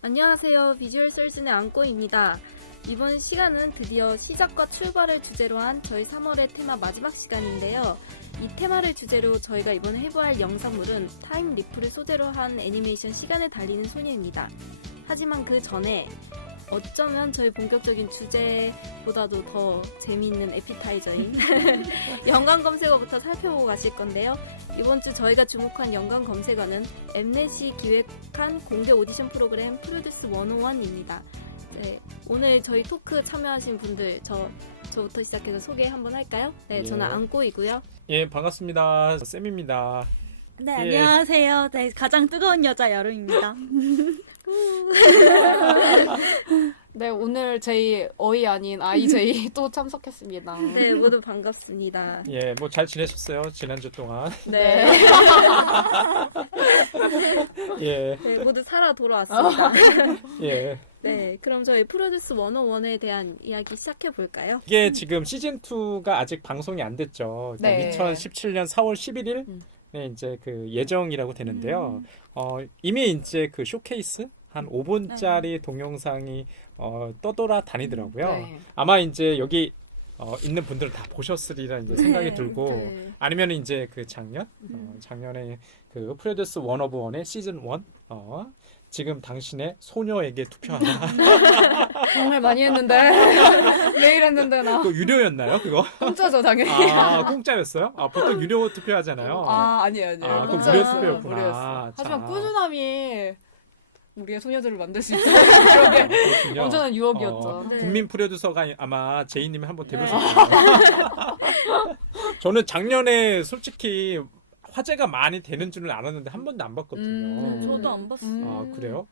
안녕하세요. 비주얼 썰진의 안꼬입니다. 이번 시간은 드디어 시작과 출발을 주제로 한 저희 3월의 테마 마지막 시간인데요. 이 테마를 주제로 저희가 이번에 해볼 영상물은 타임 리프를 소재로 한 애니메이션 시간을 달리는 소녀입니다. 하지만 그 전에 어쩌면 저희 본격적인 주제보다도 더 재미있는 에피타이저인 연관 검색어부터 살펴보고 가실 건데요. 이번 주 저희가 주목한 연관 검색어는 엠넷이 기획한 공개 오디션 프로그램 프로듀스 101입니다. 네, 오늘 저희 토크 참여하신 분들 저부터 시작해서 소개 한번 할까요? 네, 저는 안꼬이고요. 예, 반갑습니다. 쌤입니다. 네, 예. 안녕하세요. 네, 가장 뜨거운 여자 여름입니다. 네, 오늘 제이 어이 아닌 아이제이 또 참석했습니다. 네, 모두 반갑습니다. 예, 뭐 잘 지내셨어요? 지난주 동안. 네, 예, 네, 모두 살아 돌아왔습니다. 예. 네, 그럼 저희 프로듀스 101에 대한 이야기 시작해 볼까요? 이게 지금 시즌2가 아직 방송이 안 됐죠. 네. 2017년 4월 11일? 네, 이제 그 예정이라고 되는데요. 이미 이제 그 쇼케이스? 한 5분짜리 동영상이 떠돌아 다니더라고요. 네. 아마 이제 여기 있는 분들은 다 보셨으리라 이제 생각이 네. 들고 네. 아니면 이제 그 작년에 그 프로듀스 101의 시즌 1 지금 당신의 소녀에게 투표하라. 정말 많이 했는데 매일 했는데 나 그거 유료였나요, 그거? 공짜죠 당연히. 아, 공짜였어요? 아, 보통 유료 투표하잖아요. 아니에요. 아, 그럼 공짜였어요. 무료 투표였구나. 무료였어. 하지만 자. 꾸준함이 우리의 소녀들을 만들 수 있다는 그런 게 그렇군요. 완전한 유혹이었죠. 네. 국민 프로듀서가 아마 제이님이 한번 돼보실 거예요. 저는 작년에 솔직히 화제가 많이 되는 줄은 알았는데 한 번도 안 봤거든요. 저도 안 봤어요. 아, 그래요?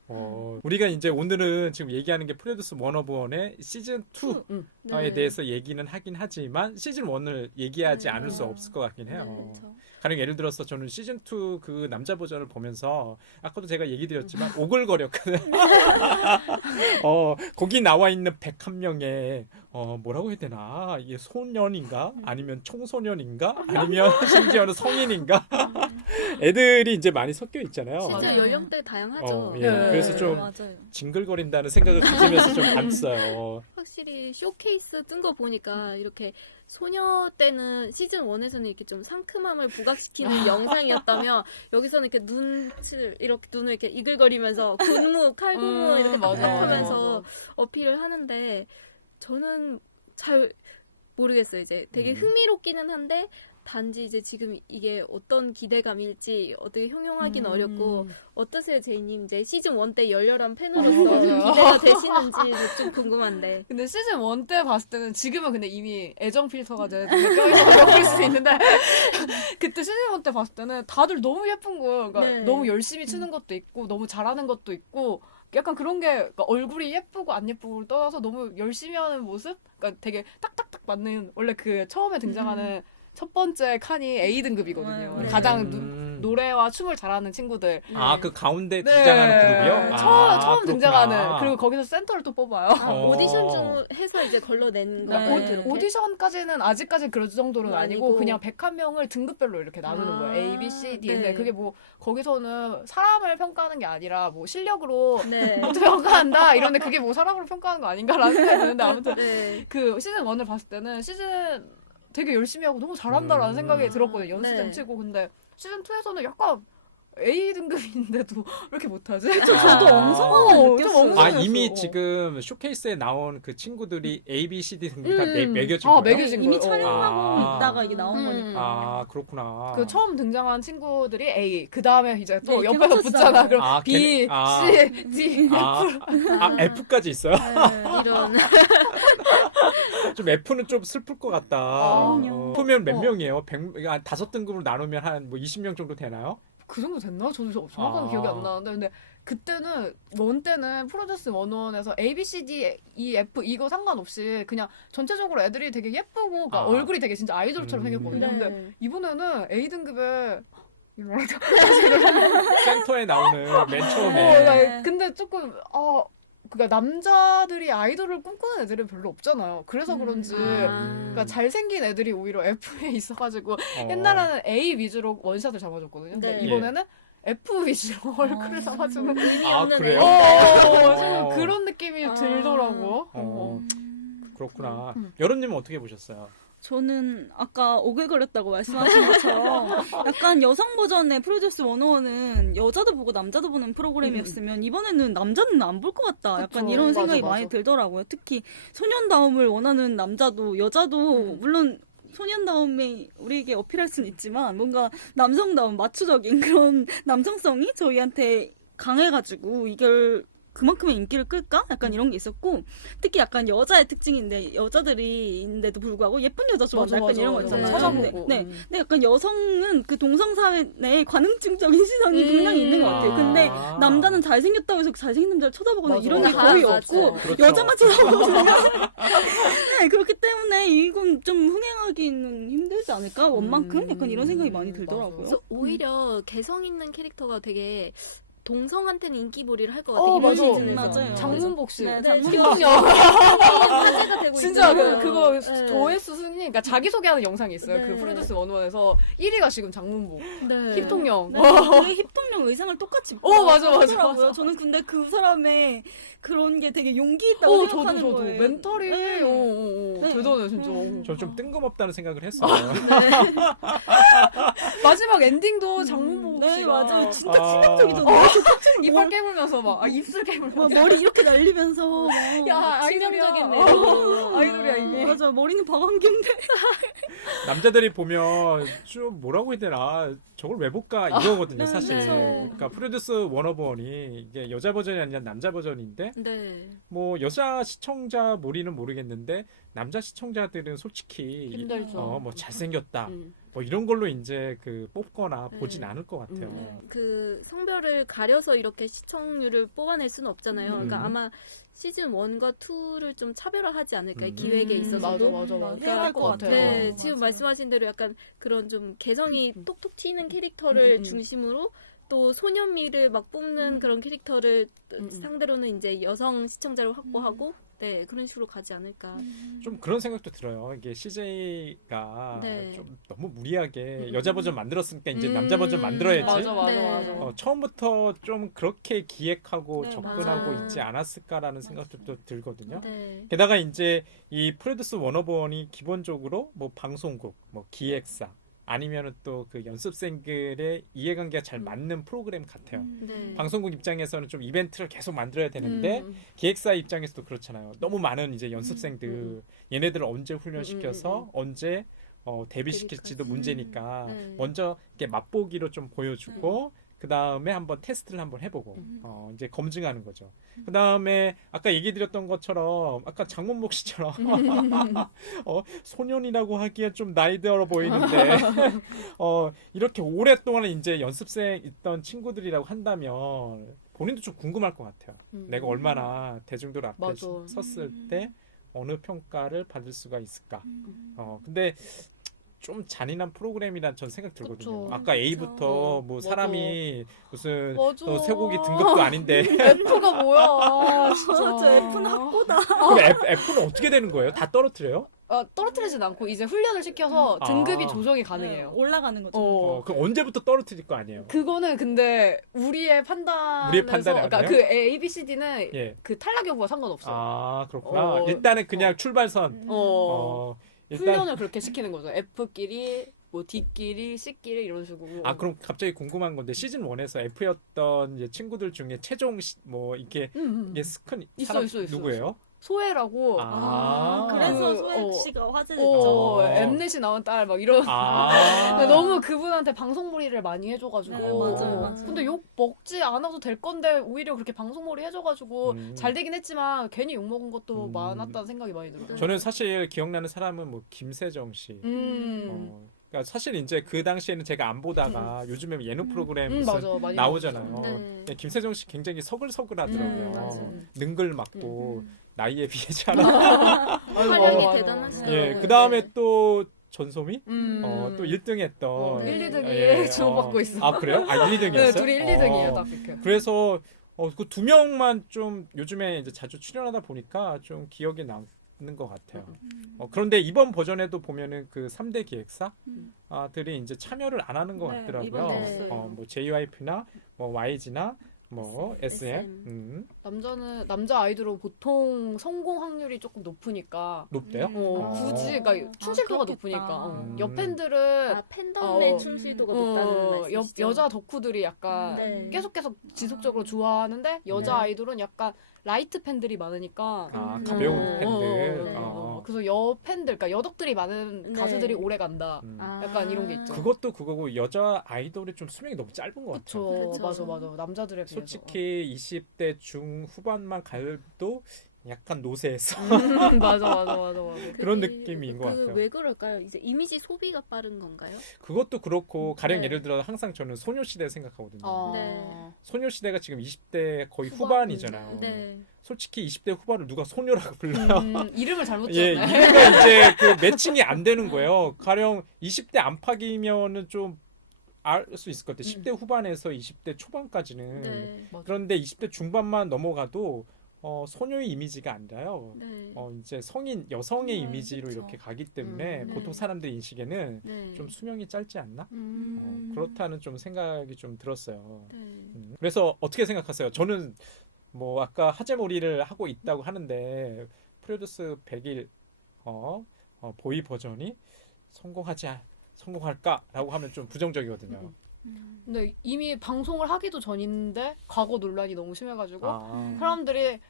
우리가 이제 오늘은 지금 얘기하는 게 프로듀스 101의 시즌 2에 네. 대해서 얘기는 하긴 하지만 시즌 1을 얘기하지 네. 않을 수 없을 것 같긴 해요. 네, 그렇죠. 가령 예를 들어서 저는 시즌 2 그 남자 버전을 보면서 아까도 제가 얘기 드렸지만 오글거렸거든. 거기 나와 있는 101명의 뭐라고 해야 되나? 이게 소년인가? 아니면 청소년인가? 아니면 심지어는 성인인가? 애들이 이제 많이 섞여 있잖아요. 실제 맞아요. 연령대 다양하죠. 예. 네. 그래서 좀 맞아요. 징글거린다는 생각을 가지면서 좀 봤어요. 확실히 쇼케이스 뜬 거 보니까 이렇게 소녀 때는 시즌 1에서는 이렇게 좀 상큼함을 부각시키는 영상이었다면 여기서는 이렇게 눈을 이렇게 이글거리면서 군무, 칼군무 이렇게 맞아, 하면서 맞아. 어필을 하는데 저는 잘 모르겠어요. 이제 되게 흥미롭기는 한데 단지 이제 지금 이게 어떤 기대감일지 어떻게 형용하기는 어렵고 어떠세요, 제이님? 이제 시즌 1 때 열렬한 팬으로서 맞아요. 기대가 되시는지 좀 궁금한데. 근데 시즌 1 때 봤을 때는 지금은 근데 이미 애정 필터가 돼 껴있어서 그럴 수도 있는데 그때 시즌 1 때 봤을 때는 다들 너무 예쁜 거예요. 그러니까 네. 너무 열심히 추는 것도 있고 너무 잘하는 것도 있고 약간 그런 게 그러니까 얼굴이 예쁘고 안 예쁘고를 떠나서 너무 열심히 하는 모습? 그러니까 되게 딱딱딱 맞는 원래 그 처음에 등장하는 첫 번째 칸이 A 등급이거든요. 네. 가장 노래와 춤을 잘하는 친구들. 아, 그 가운데 네. 등장하는 그룹이요? 처음 그렇구나. 등장하는 그리고 거기서 센터를 또 뽑아요. 오디션 중 해서 이제 걸러낸 그러니까 거예요. 이렇게? 오디션까지는 아직까지 그런 정도는 아니고 아니고. 그냥 101명을 등급별로 이렇게 나누는 거예요. A, B, C, D. 네. 근데 그게 뭐 거기서는 사람을 평가하는 게 아니라 뭐 실력으로 네. 평가한다 이런데 그게 뭐 사람으로 평가하는 거 아닌가라는 생각이 드는데 아무튼 네. 그 시즌 1을 봤을 때는 시즌 되게 열심히 하고 너무 잘한다라는 생각이 들었거든요. 연습생 네. 치고. 근데 시즌 2에서는 약간 A 등급인데도 왜 이렇게 못하지? 저도 아. 엉성함을 좀 느꼈어요. 엉성했어. 이미 지금 쇼케이스에 나온 그 친구들이 A, B, C, D 등급이 다 매겨진 아, 거예요? 매겨진 이미 거예요. 촬영하고 아. 있다가 이게 나온 음. 거니까. 아, 그렇구나. 그 처음 등장한 친구들이 A, 그 다음에 이제 또 네, 옆에서 이렇게 붙잖아. 그럼 아, B, 걔네- C, D. F까지 있어요? 이런. 좀 F는 좀 슬플 것 같다. 그럼요. F면 몇 명이에요? 5등급으로 나누면 한 뭐 20명 정도 되나요? 그 정도 됐나? 저도 정확하게 아. 기억이 안 나는데 근데 그때는 원 때는 프로듀스 101에서 A, B, C, D, E, F 이거 상관없이 그냥 전체적으로 애들이 되게 예쁘고 그러니까 아. 얼굴이 되게 진짜 아이돌처럼 생겼거든요. 근데 네. 이번에는 A 등급에 이거 말하자. 센터에 나오는 맨 처음에 나 근데 조금 그러니까 남자들이 아이돌을 꿈꾸는 애들이 별로 없잖아요. 그래서 그런지 그러니까 잘생긴 애들이 오히려 F에 있어가지고 옛날에는 A 위주로 원샷을 잡아줬거든요. 근데 네. 이번에는 F 위주로 얼굴을 담아주는 의미 아, 없는 그래요? 좀 그런 느낌이 들더라고. 그렇구나. 음. 여름님은 어떻게 보셨어요? 저는 아까 오글거렸다고 말씀하신 것처럼 약간 여성 버전의 프로듀스 101은 여자도 보고 남자도 보는 프로그램이었으면 이번에는 남자는 안 볼 것 같다. 약간 그쵸. 이런 생각이 맞아. 많이 들더라고요. 특히 소년다움을 원하는 남자도 여자도 물론 소년다움에 우리에게 어필할 수는 있지만 뭔가 남성다움, 마초적인 그런 남성성이 저희한테 강해가지고 이걸 그만큼의 인기를 끌까? 약간 이런 게 있었고 특히 약간 여자의 특징인데 여자들인데도 불구하고 예쁜 여자 좋아한다 약간 이런 거 있잖아요. 찾아보고. 네. 근데 약간 여성은 그 동성사회 내에 관음증적인 시선이 분명히 있는 것 같아요. 근데 남자는 잘생겼다고 해서 잘생긴 남자를 쳐다보거나 맞아. 이런 게 맞아. 거의 맞아. 없고 그렇죠. 여자만 쳐다보거든요. 네, 그렇기 때문에 이건 좀 흥행하기는 힘들지 않을까? 원만큼? 약간 이런 생각이 많이 들더라고요. 그래서 오히려 개성 있는 캐릭터가 되게 동성한테는 인기몰이를 할 것 같아요. 이번 맞아. 시즌에서. 맞아요. 장문복 씨. 네, 장문복녀. 화제가 되고 진짜 있잖아요. 그거 네. 조회수 순위, 그러니까 자기소개하는 영상이 있어요. 네. 그 프로듀스 101에서 1위가 지금 장문복. 네. 힙통령. 네, 그 힙동령 의상을 똑같이 입고 맞아. 하더라고요. 저는 근데 그 사람의 그런 게 되게 용기 있다고 생각하는 저도. 거예요. 멘탈이, 네. 네. 대단해, 진짜. 저 좀 뜬금없다는 생각을 했어요. 마지막 엔딩도 장문복 네, 씨가 맞아요. 진짜 아. 치명적이잖아요. 이빨 깨물면서 막, 입술 깨물면서. 막 머리 이렇게 날리면서 막. 야, 아이돌이야. 치명적인 매력. 아이돌이야, 이게. 맞아, 머리는 박완규인데. 남자들이 보면 좀 뭐라고 해야 되나 저걸 왜 볼까 이거거든요 네, 사실. 네. 그러니까 프로듀스 101이 이게 여자 버전이 아니라 남자 버전인데 네. 뭐 여자 시청자 몰이는 모르겠는데 남자 시청자들은 솔직히 힘들죠. 뭐 잘생겼다 음. 뭐 이런 걸로 이제 그 뽑거나 네. 보진 않을 것 같아요. 그 성별을 가려서 이렇게 시청률을 뽑아낼 수는 없잖아요. 그러니까 아마 시즌 1과 2를 좀 차별화하지 않을까 기획에 있어서도. 맞아. 해야 할 것 같아요. 네, 맞아. 지금 말씀하신 대로 약간 그런 좀 개성이 톡톡 튀는 캐릭터를 중심으로 또 소년미를 막 뽑는 그런 캐릭터를 상대로는 이제 여성 시청자를 확보하고 네, 그런 식으로 가지 않을까. 좀 그런 생각도 들어요. 이게 CJ가 네. 좀 너무 무리하게 여자 버전 만들었으니까 이제 남자 버전 만들어야지. 맞아. 네. 처음부터 좀 그렇게 기획하고 네, 접근하고 맞아요. 있지 않았을까라는 생각도 또 들거든요. 네. 게다가 이제 이 프로듀스 101이 기본적으로 뭐 방송국, 뭐 기획사 아니면은 또 그 연습생들의 이해관계가 잘 맞는 프로그램 같아요. 네. 방송국 입장에서는 좀 이벤트를 계속 만들어야 되는데 기획사 입장에서도 그렇잖아요. 너무 많은 이제 연습생들 얘네들을 언제 훈련시켜서 언제 데뷔시킬지도 문제니까 네. 먼저 이렇게 맛보기로 좀 보여주고 그 다음에 한번 테스트를 한번 해보고 이제 검증하는 거죠. 그 다음에 아까 얘기 드렸던 것처럼 아까 장문복 씨처럼 소년이라고 하기엔 좀 나이 들어 보이는데 이렇게 오랫동안 이제 연습생 있던 친구들이라고 한다면 본인도 좀 궁금할 것 같아요. 내가 얼마나 대중들 앞에 맞아. 섰을 때 어느 평가를 받을 수가 있을까. 근데 좀 잔인한 프로그램이란 전 생각 들거든요. 그쵸. 아까 A부터 뭐 맞아. 사람이 무슨 맞아. 쇠고기 등급도 아닌데 F가 뭐야, 진짜. 저 F는 학고다. 그럼 F는 어떻게 되는 거예요? 다 떨어뜨려요? 떨어뜨리진 않고 이제 훈련을 시켜서 등급이 조정이 가능해요. 올라가는 거죠. 그럼 언제부터 떨어뜨릴 거 아니에요? 그거는 근데 우리의 판단에서 우리의 판단이 그러니까 아니에요? 그 A, B, C, D는 예. 그 탈락 여부와 상관없어요. 아 그렇구나. 어, 일단은 그냥 출발선. 일단 훈련을 그렇게 시키는 거죠. F끼리 뭐 D끼리 C끼리 이런 식으로. 그럼 갑자기 궁금한 건데 시즌 1에서 F였던 이제 친구들 중에 최종 뭐 이렇게 이게 스큰 있어, 사람 있어. 누구예요? 소혜라고. 그래서 그, 소혜 씨가 화제됐죠. 엠넷이 나온 딸 막 이런. 근데 너무 그분한테 방송몰이를 많이 해줘가지고. 네, 맞아요. 근데 욕 먹지 않아도 될 건데 오히려 그렇게 방송몰이 해줘가지고 잘 되긴 했지만 괜히 욕 먹은 것도 많았다는 생각이 많이 들어요. 저는 사실 기억나는 사람은 뭐 김세정 씨. 그러니까 사실 이제 그 당시에는 제가 안 보다가 요즘에 예능 프로그램 무슨 맞아, 많이 나오잖아요. 네. 김세정 씨 굉장히 서글서글하더라고요. 맞아. 능글 맞고 나이에 비하지 않아. 활약이 대단하시죠. 예, 그 다음에 또 전소미 또 1등했던 1, 2등이 예, 주목받고 있어. 아 그래요? 1, 2등이었어요? 네, 둘이 1, 2등이에요, 딱 이렇게. 그래서 그 두 명만 좀 요즘에 이제 자주 출연하다 보니까 좀 기억에 있는 것 같아요. 그런데 이번 버전에도 보면은 그 3대 기획사 음. 들이 이제 참여를 안 하는 것 네, 같더라고요. 이번에 없어요. 뭐 JYP나 뭐 YG나 뭐 SM, 남자 아이돌은 보통 성공 확률이 조금 높으니까 높대요. 굳이 그러니까 충실도가 그렇겠다. 높으니까 음. 여팬들은 아, 팬덤의 어, 충실도가 높다는 말씀이시죠? 여자 덕후들이 약간 네. 계속 지속적으로 좋아하는데 여자 네. 아이돌은 약간 라이트 팬들이 많으니까 가벼운 네. 팬들. 네. 그래서 여 팬들 그러니까 여덕들이 많은 네. 가수들이 오래 간다. 아. 약간 이런 게 있죠. 그것도 그거고 여자 아이돌의 좀 수명이 너무 짧은 것 같아요. 그쵸. 그쵸. 맞아. 남자들에 비해서. 솔직히 20대 중후반만 가도 약간 노쇠해서 맞아. 그런 그게- 느낌인 것 같아요. 왜 그럴까요? 이제 이미지 소비가 빠른 건가요? 그것도 그렇고 가령 네. 예를 들어 항상 저는 소녀시대 생각하거든요. 네. 소녀시대가 지금 20대 거의 후반, 후반이잖아요. 네. 솔직히 20대 후반을 누가 소녀라고 불러요? 이름을 잘못 예, 지었네. 이유가 이제 그 매칭이 안 되는 거예요. 가령 20대 안팎이면은 좀 알 수 있을 것 같아요. 10대 후반에서 20대 초반까지는. 네. 그런데 20대 중반만 넘어가도 소녀의 이미지가 아니라요. 네. 이제 성인 여성의 네, 이미지로 그쵸. 이렇게 가기 때문에 네. 보통 사람들 인식에는 네. 좀 수명이 짧지 않나? 그렇다는 좀 생각이 좀 들었어요. 네. 그래서 어떻게 생각하세요? 저는 뭐 아까 하재몰이를 하고 있다고 하는데 프로듀스 100일 보이 버전이 성공할까라고 하면 좀 부정적이거든요. 근데 이미 방송을 하기도 전인데 과거 논란이 너무 심해가지고 아, 사람들이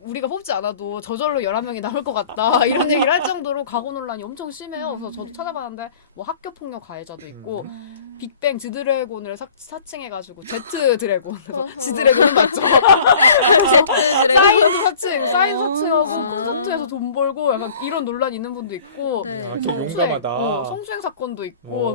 우리가 뽑지 않아도 저절로 11명이 남을 것 같다 이런 얘기를 할 정도로 과거 논란이 엄청 심해요. 그래서 저도 찾아봤는데 뭐 학교 폭력 가해자도 있고 빅뱅 지드래곤을 사칭해가지고 제트 드래곤 그래서 어허. 지드래곤은 맞죠? 그래서 사인 사칭하고 콘서트에서 돈 벌고 약간 이런 논란이 있는 분도 있고 네. 야, 되게 용감하다. 성추행 사건도 있고 오.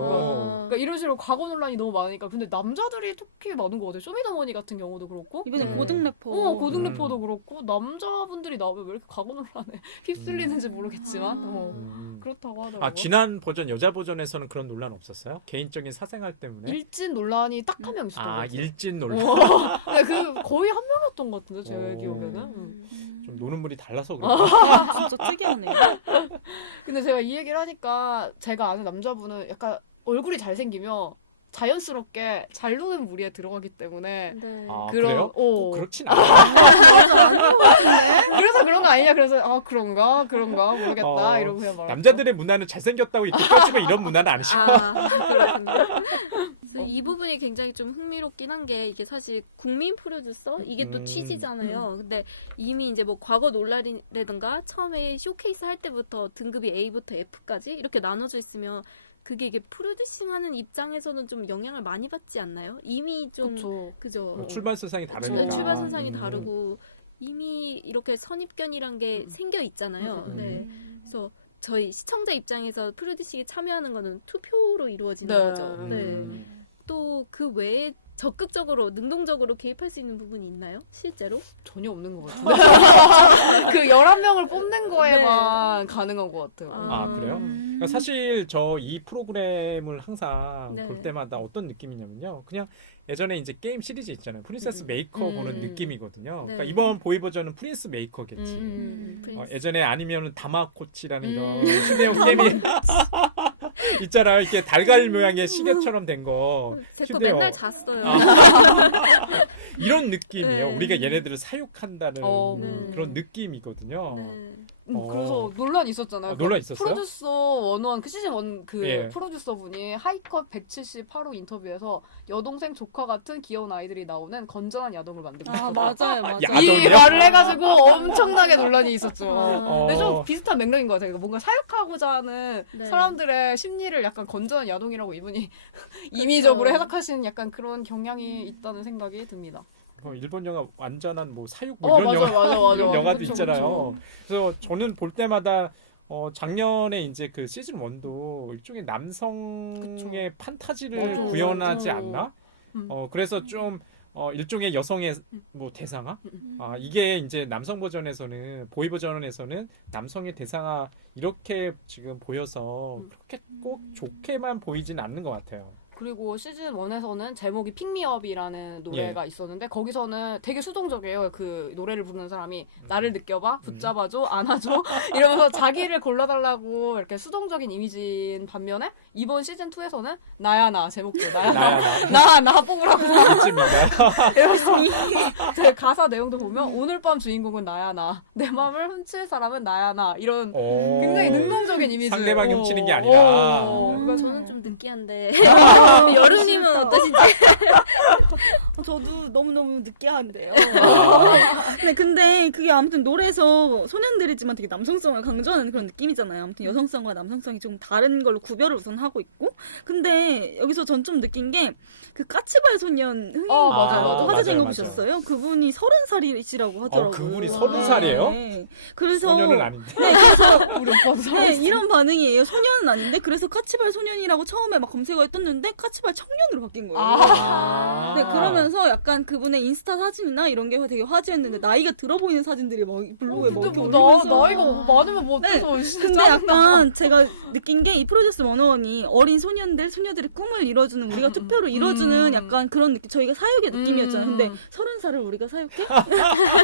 그러니까 이런 식으로 과거 논란이 너무 많으니까 근데 남자들이 특히 많은 것 같아요. 쇼미더머니 같은 경우도 그렇고 이번에 음. 고등 래퍼. 고등 음. 래퍼도 그렇고 남자분들이 나오면 왜 이렇게 과거 논란에 휩쓸리는지 모르겠지만 그렇다고 하더라고요. 지난 버전 여자 버전에서는 그런 논란 없었어요? 개인적인 사생활 때문에? 일진 논란이 딱 한 명 있었던 것 같아요. 일진 논란. 근데 그 거의 한 명이었던 것 같은데 제 오. 기억에는. 좀 노는 물이 달라서 그런가? 진짜 특이하네요. 근데 제가 이 얘기를 하니까 제가 아는 남자분은 약간 얼굴이 잘생기면 자연스럽게 잘 노는 무리에 들어가기 때문에 네. 그래요? 꼭 그렇진 않아요. 그래서 그런 거 아니냐 그래서 그런가 모르겠다 이러고 그냥 말았죠. 남자들의 문화는 잘생겼다고 이렇게 껴주고 이런 문화는 아니죠. 그렇군요. 그래서 이 부분이 굉장히 좀 흥미롭긴 한 게 이게 사실 국민 프로듀서 이게 또 취지잖아요. 근데 이미 이제 뭐 과거 논란이라든가 처음에 쇼케이스 할 때부터 등급이 A부터 F까지 이렇게 나눠져 있으면 그게 이게 프로듀싱하는 입장에서는 좀 영향을 많이 받지 않나요? 이미 좀 그쵸. 그죠. 출발 세상이 다르니까. 출발 선상이 다르고 이미 이렇게 선입견이란 게 생겨 있잖아요. 네. 그래서 저희 시청자 입장에서 프로듀싱에 참여하는 거는 투표로 이루어지는 네. 거죠. 네. 또 그 외에 적극적으로 능동적으로 개입할 수 있는 부분이 있나요? 실제로? 전혀 없는 것 같은데. 그 11명을 뽑는 거에만 가능한 것 같아요. 그래요? 그러니까 사실 저 이 프로그램을 항상 네. 볼 때마다 어떤 느낌이냐면요. 그냥 예전에 이제 게임 시리즈 있잖아요. 프린세스 메이커 보는 느낌이거든요. 네. 그러니까 이번 보이 버전은 프린스 메이커겠지. 프린스. 예전에 아니면 다마코치라는 이런 휴대용 게임이 있잖아요. 이렇게 달걀 모양의 시계처럼 된 거. 제거 휴대용. 맨날 잤어요. 이런 느낌이에요. 네. 우리가 얘네들을 사육한다는 네. 그런 느낌이거든요. 네. 그래서 논란이 있었잖아요. 논란 있었어요? 프로듀서 101 그 시즌 1 예. 프로듀서 분이 하이컷 178호 인터뷰에서 여동생 조카 같은 귀여운 아이들이 나오는 건전한 야동을 만들고 싶다. 맞아요. 야동이요? 이 말을 해가지고 엄청나게 논란이 있었죠. 어. 근데 좀 비슷한 맥락인 것 같아요. 뭔가 사육하고자 하는 네. 사람들의 심리를 약간 건전한 야동이라고 이분이 임의적으로 해석하시는 약간 그런 경향이 있다는 생각이 듭니다. 일본 영화 완전한 뭐 사육 뭐 이런 맞아. 이런 영화도 그쵸, 있잖아요. 그래서 저는 볼 때마다 작년에 이제 그 시즌 1도 일종의 남성의 판타지를 맞아, 구현하지 맞아. 않나? 그래서 좀 일종의 여성의 뭐 대상화? 이게 이제 남성 버전에서는 보이 버전에서는 남성의 대상화 이렇게 지금 보여서 그렇게 꼭 좋게만 보이진 않는 것 같아요. 그리고 시즌 1에서는 제목이 픽미업이라는 노래가 있었는데 거기서는 되게 수동적이에요. 그 노래를 부르는 사람이 나를 느껴봐, 붙잡아줘, 안아줘 이러면서 자기를 골라달라고 이렇게 수동적인 이미지인 반면에 이번 시즌 2에서는 나야 나 제목도 나야 나 뽑으라고 이쯤인가요? 이러면서 제 가사 내용도 보면 오늘 밤 주인공은 나야 나, 내 마음을 훔칠 사람은 나야 나 이런 굉장히 능동적인 이미지. 상대방이 훔치는 게 아니라. 그러니까 저는 좀 느끼한데 여름님은 어떠신지? 저도 너무너무 느끼한데요. 근데 그게 아무튼 노래에서 소년들이지만 되게 남성성을 강조하는 그런 느낌이잖아요. 아무튼 여성성과 남성성이 좀 다른 걸로 구별을 우선 하고 있고. 근데 여기서 전 좀 느낀 게 그 까치발 소년 흥행 맞아. 화제쟁이 맞아. 보셨어요? 그분이 30살이시라고 하더라고요. 그분이 30살이에요? 네. 그래서 소년은 아닌데. 네, 그래서 우리 오빠도 네, 이런 반응이에요. 소년은 아닌데 그래서 까치발 소년이라고 처음에 막 검색어에 떴는데 까치발 청년으로 바뀐 거예요. 네, 그러면서 약간 그분의 인스타 사진이나 이런 게 되게 화제였는데 나이가 들어 보이는 사진들이 막 블로그에 막 이렇게 올리면서 나이가 많으면 뭐 어때서 근데 약간 제가 느낀 게 이 프로듀스 101이 어린 소녀들의 꿈을 이뤄주는 우리가 투표로 이뤄주는 약간 그런 느낌, 저희가 사육의 느낌이었잖아요. 근데 30살을 우리가 사육해?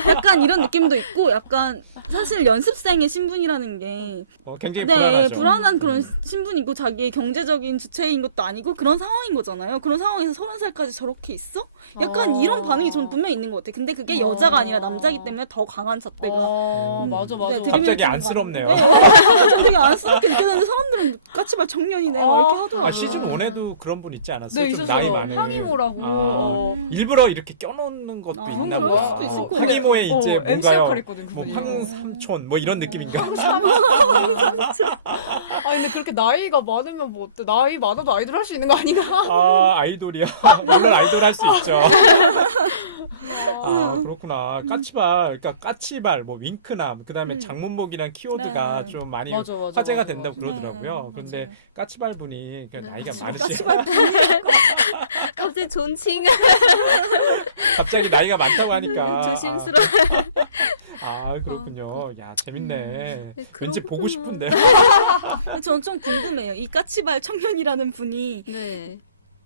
약간 이런 느낌도 있고 약간 사실 연습생의 신분이라는 게 굉장히 네, 불안하죠. 불안한 그런 신분이고 자기의 경제적인 주체인 것도 아니고 그런 상황인 거잖아요. 그런 상황에서 30살까지 저렇게 있어? 약간 이런 반응이 전 분명히 있는 것 같아요. 근데 그게 여자가 아니라 남자기 때문에 더 강한 잣대가 맞아. 네, 갑자기 드리블 안쓰럽네요. 전 되게 안쓰럽게 느껴졌는데 사람들은 까치발 청년이네 막 이렇게 하더라고요. 시즌 1에도 그런 분 있지 않았어요? 네, 좀 있었어요. 나이 많은. 항이모라고. 일부러 이렇게 껴놓는 것도 있나 그럴 보다. 수도 있을 것 항이모의 이제 MC 뭔가요? 역할 있거든, 뭐 그분이. 황삼촌 뭐 이런 느낌인가? 근데 그렇게 나이가 많으면 뭐 어때? 나이 많아도 아이돌 할 수 있는 거 아닌가? 아이돌이야. 물론 아이돌 할 수 있죠. 그렇구나. 까치발, 그러니까 까치발, 뭐 윙크남, 그다음에 장문복이란 키워드가 네. 좀 많이 맞아, 화제가 맞아, 된다고 맞아. 그러더라고요. 그런데 까치발 분이 나이가 많으시. 갑자기 존칭 갑자기 나이가 많다고 하니까. 조심스러워. 그렇군요. 야, 재밌네. 네, 왠지 그렇구나. 보고 싶은데. 저는 좀 궁금해요. 이 까치발 청년이라는 분이 네.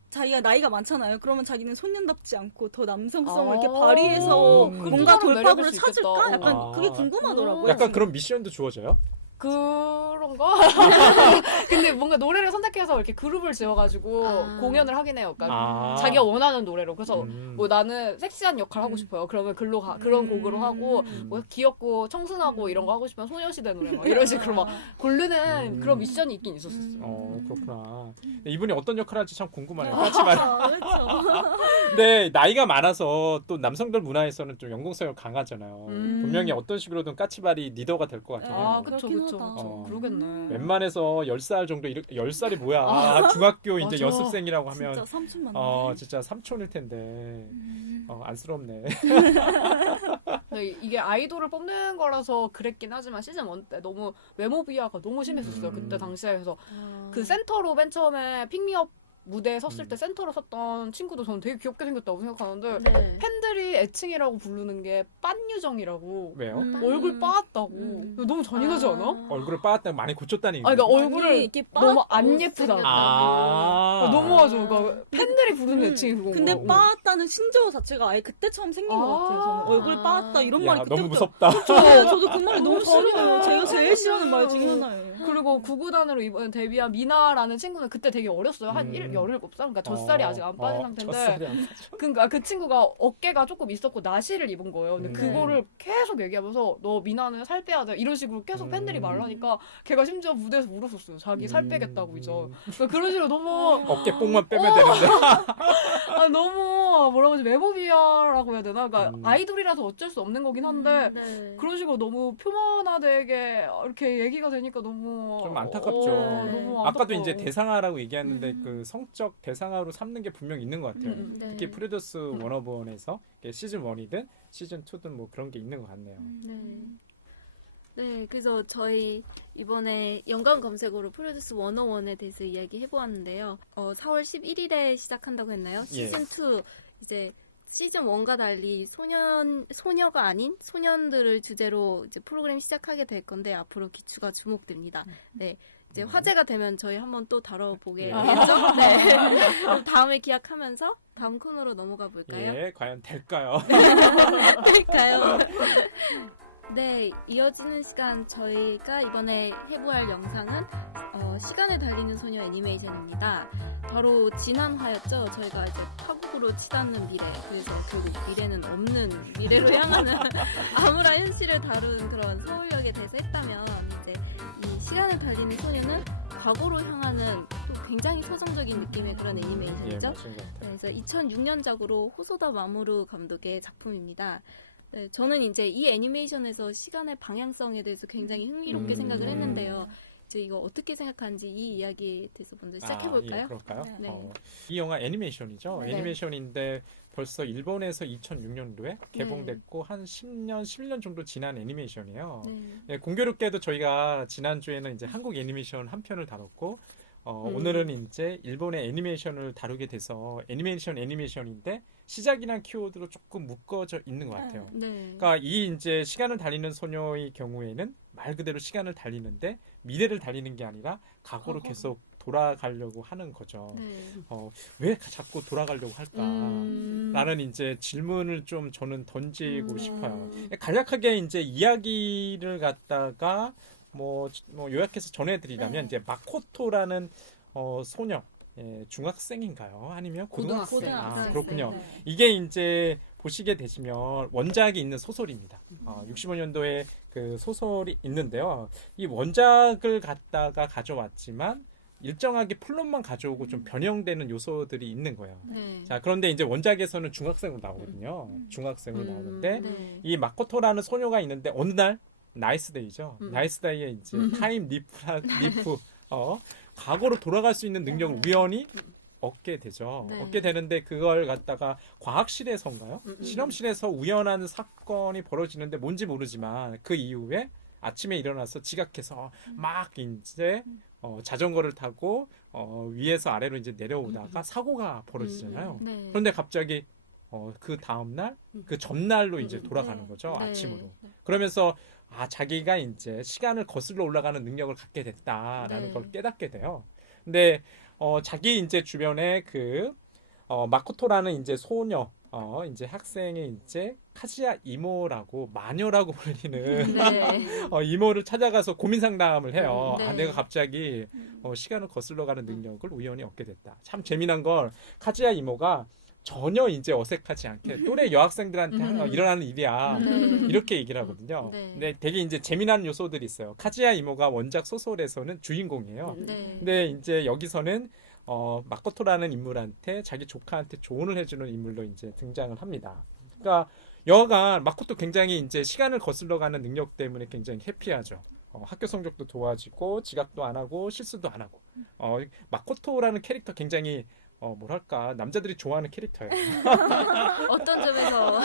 자기가 나이가 많잖아요. 그러면 자기는 소년답지 않고 더 남성성을 이렇게 아, 발휘해서 음. 뭔가 그런 매력일 돌파구를 수 찾을까? 있겠다. 약간 그게 궁금하더라고요. 약간 그런 미션도 주어져요? 그런가? 근데 뭔가 노래를 선택해서 이렇게 그룹을 지어가지고 공연을 하긴 해요. 그러니까 자기가 원하는 노래로. 그래서 뭐 나는 섹시한 역할 하고 싶어요. 그러면 그런 곡으로 하고 뭐 귀엽고 청순하고 이런 거 하고 싶으면 소녀시대 노래 막 이런 식으로 막 고르는 그런 미션이 있긴 있었어요. 그렇구나. 이분이 어떤 역할을 할지 참 궁금하네요. 까치발. 그렇죠. 근데 나이가 많아서 또 남성들 문화에서는 좀 연공성이 강하잖아요. 분명히 어떤 식으로든 까치발이 리더가 될 것 같긴 해요. 그쵸. 그렇긴 하다. 그러겠네. 웬만해서 10살 정도, 10살이 뭐야. 중학교 이제 맞아. 연습생이라고 하면 진짜 삼촌 맞네. 진짜 삼촌일 텐데. 안쓰럽네. 네, 이게 아이돌을 뽑는 거라서 그랬긴 하지만 시즌 1 때 너무 외모 비하가 너무 심했었어요. 그때 당시에. 그래서 그 센터로 맨 처음에 픽미업 무대에 섰을 때 센터로 섰던 친구도 저는 되게 귀엽게 생겼다고 생각하는데 네. 팬들이 애칭이라고 부르는 게 빤유정이라고. 왜요? 얼굴 빠았다고. 너무 잔인하지 않아? 얼굴을 빠았다가 많이 고쳤다는 그러니까 얘기죠. 얼굴을 이렇게 너무 안 빠았다고 예쁘다. 생겼다고. 너무하죠. 그러니까 팬들이 부르는 애칭이 그건 근데 거고. 빠았다는 신조어 자체가 아예 그때 처음 생긴 것 같아요. 저는 얼굴 빠았다 이런 말이 야, 그때부터. 너무 무섭다. 저도 그 말이 너무 너무 싫어요. 잔인해. 제가 제일 싫어하는 말 중에 하나예요. 그리고 구구단으로 이번에 데뷔한 미나라는 친구는 그때 되게 어렸어요. 한 17살? 그러니까 젖살이 아직 안 빠진 상태인데. 젖살이 안 빠져. 그러니까 그 친구가 어깨가 조금 있었고 나시를 입은 거예요. 근데 그거를 계속 얘기하면서 너 미나는 살 빼야 돼. 이런 식으로 계속 팬들이 말하니까 걔가 심지어 무대에서 울었었어요. 자기 살 빼겠다고 이제. 그러니까 그런 식으로 너무 어깨 뽕만 빼면 되는데. 너무 뭐라고 하지 외모 비하라고 해야 되나? 그러니까 아이돌이라서 어쩔 수 없는 거긴 한데 네. 그런 식으로 너무 표면화되게 이렇게 얘기가 되니까 너무 좀 안타깝죠. 너무 아까도 이제 안타까워. 대상화라고 얘기했는데 그 성적 대상화로 삼는 게 분명 있는 것 같아요. 네. 특히 프로듀스 101에서 시즌 1이든 시즌 2든 뭐 그런 게 있는 것 같네요. 네. 네, 그래서 저희 이번에 연관 검색어로 프로듀스 101에 대해서 이야기 해보았는데요. 4월 11일에 시작한다고 했나요? 예. 시즌 2 이제 시즌 1과 달리 소녀가 아닌 소년들을 주제로 이제 프로그램 시작하게 될 건데 앞으로 기추가 주목됩니다. 네. 이제 화제가 되면 저희 한번 또 다뤄보게 예. 되겠죠? 네. 그럼 다음에 기약하면서 다음 코너로 넘어가 볼까요? 예, 과연 될까요? 될까요? 네, 이어지는 시간 저희가 이번에 해부할 영상은 시간을 달리는 소녀 애니메이션입니다. 바로 지난화였죠. 저희가 이제 타국으로 치닫는 미래, 그래서 결국 미래는 없는 미래로 향하는 암울한 현실을 다룬 그런 서울역에 대해서 했다면 이제 이 시간을 달리는 소녀는 과거로 향하는 또 굉장히 서정적인 느낌의 그런 예, 애니메이션이죠. 맞은 것 같아요. 그래서 2006년작으로 호소다 마모루 감독의 작품입니다. 네, 저는 이제 이 애니메이션에서 시간의 방향성에 대해서 굉장히 흥미롭게 생각을 했는데요. 이제 이거 어떻게 생각하는지 이 이야기에 대해서 먼저 시작해볼까요? 예, 그럴까요? 네. 이 영화 애니메이션이죠. 네. 애니메이션인데 벌써 일본에서 2006년도에 개봉됐고 한 10년, 11년 정도 지난 애니메이션이에요. 네. 예, 공교롭게도 저희가 지난주에는 이제 한국 애니메이션 한 편을 다뤘고 오늘은 이제 일본의 애니메이션을 다루게 돼서 애니메이션인데 시작이란 키워드로 조금 묶어져 있는 것 같아요. 네. 그러니까 이 이제 시간을 달리는 소녀의 경우에는 말 그대로 시간을 달리는데 미래를 달리는 게 아니라 과거로 계속 돌아가려고 하는 거죠. 네. 왜 자꾸 돌아가려고 할까? 음. 라는 이제 질문을 좀 저는 던지고 싶어요. 간략하게 이제 이야기를 갖다가 뭐 요약해서 전해드리자면 이제 마코토라는 소녀, 중학생인가요? 아니면 고등학생? 아, 그렇군요. 네. 이게 이제 보시게 되시면 원작이 있는 소설입니다. 65년도에 그 소설이 있는데요. 이 원작을 갖다가 가져왔지만 일정하게 플롯만 가져오고 좀 변형되는 요소들이 있는 거예요. 네. 자, 그런데 이제 원작에서는 중학생으로 나오거든요. 중학생으로 나오는데 네. 이 마코토라는 소녀가 있는데 어느 날 나이스데이죠. 나이스데이에 이제 타임 리프 과거로 돌아갈 수 있는 능력을 우연히 얻게 되죠. 네. 얻게 되는데 그걸 갖다가 과학실에서인가요? 실험실에서 우연한 사건이 벌어지는데 뭔지 모르지만 그 이후에 아침에 일어나서 지각해서 막 이제 자전거를 타고 위에서 아래로 이제 내려오다가 사고가 벌어지잖아요. 네. 그런데 갑자기 그 다음날 그 전날로 이제 돌아가는 거죠. 네. 아침으로. 그러면서 자기가 이제 시간을 거슬러 올라가는 능력을 갖게 됐다라는 네. 걸 깨닫게 돼요. 근데 자기 이제 주변에 그 마코토라는 이제 소녀 이제 학생의 이제 카즈야 이모라고 마녀라고 불리는 네. 이모를 찾아가서 고민 상담을 해요. 네. 내가 갑자기 시간을 거슬러 가는 능력을 우연히 얻게 됐다. 참 재미난 건 카즈야 이모가 전혀 이제 어색하지 않게 또래 여학생들한테 일어나는 일이야. 네. 이렇게 얘기를 하거든요. 네. 근데 되게 이제 재미난 요소들이 있어요. 카즈야 이모가 원작 소설에서는 주인공이에요. 네. 근데 이제 여기서는 마코토라는 인물한테 자기 조카한테 조언을 해주는 인물로 이제 등장을 합니다. 그러니까 여하간 마코토 굉장히 이제 시간을 거슬러 가는 능력 때문에 굉장히 해피하죠. 학교 성적도 좋아지고 지각도 안 하고 실수도 안 하고 마코토라는 캐릭터 굉장히 뭐랄까 남자들이 좋아하는 캐릭터예요. 어떤 점에서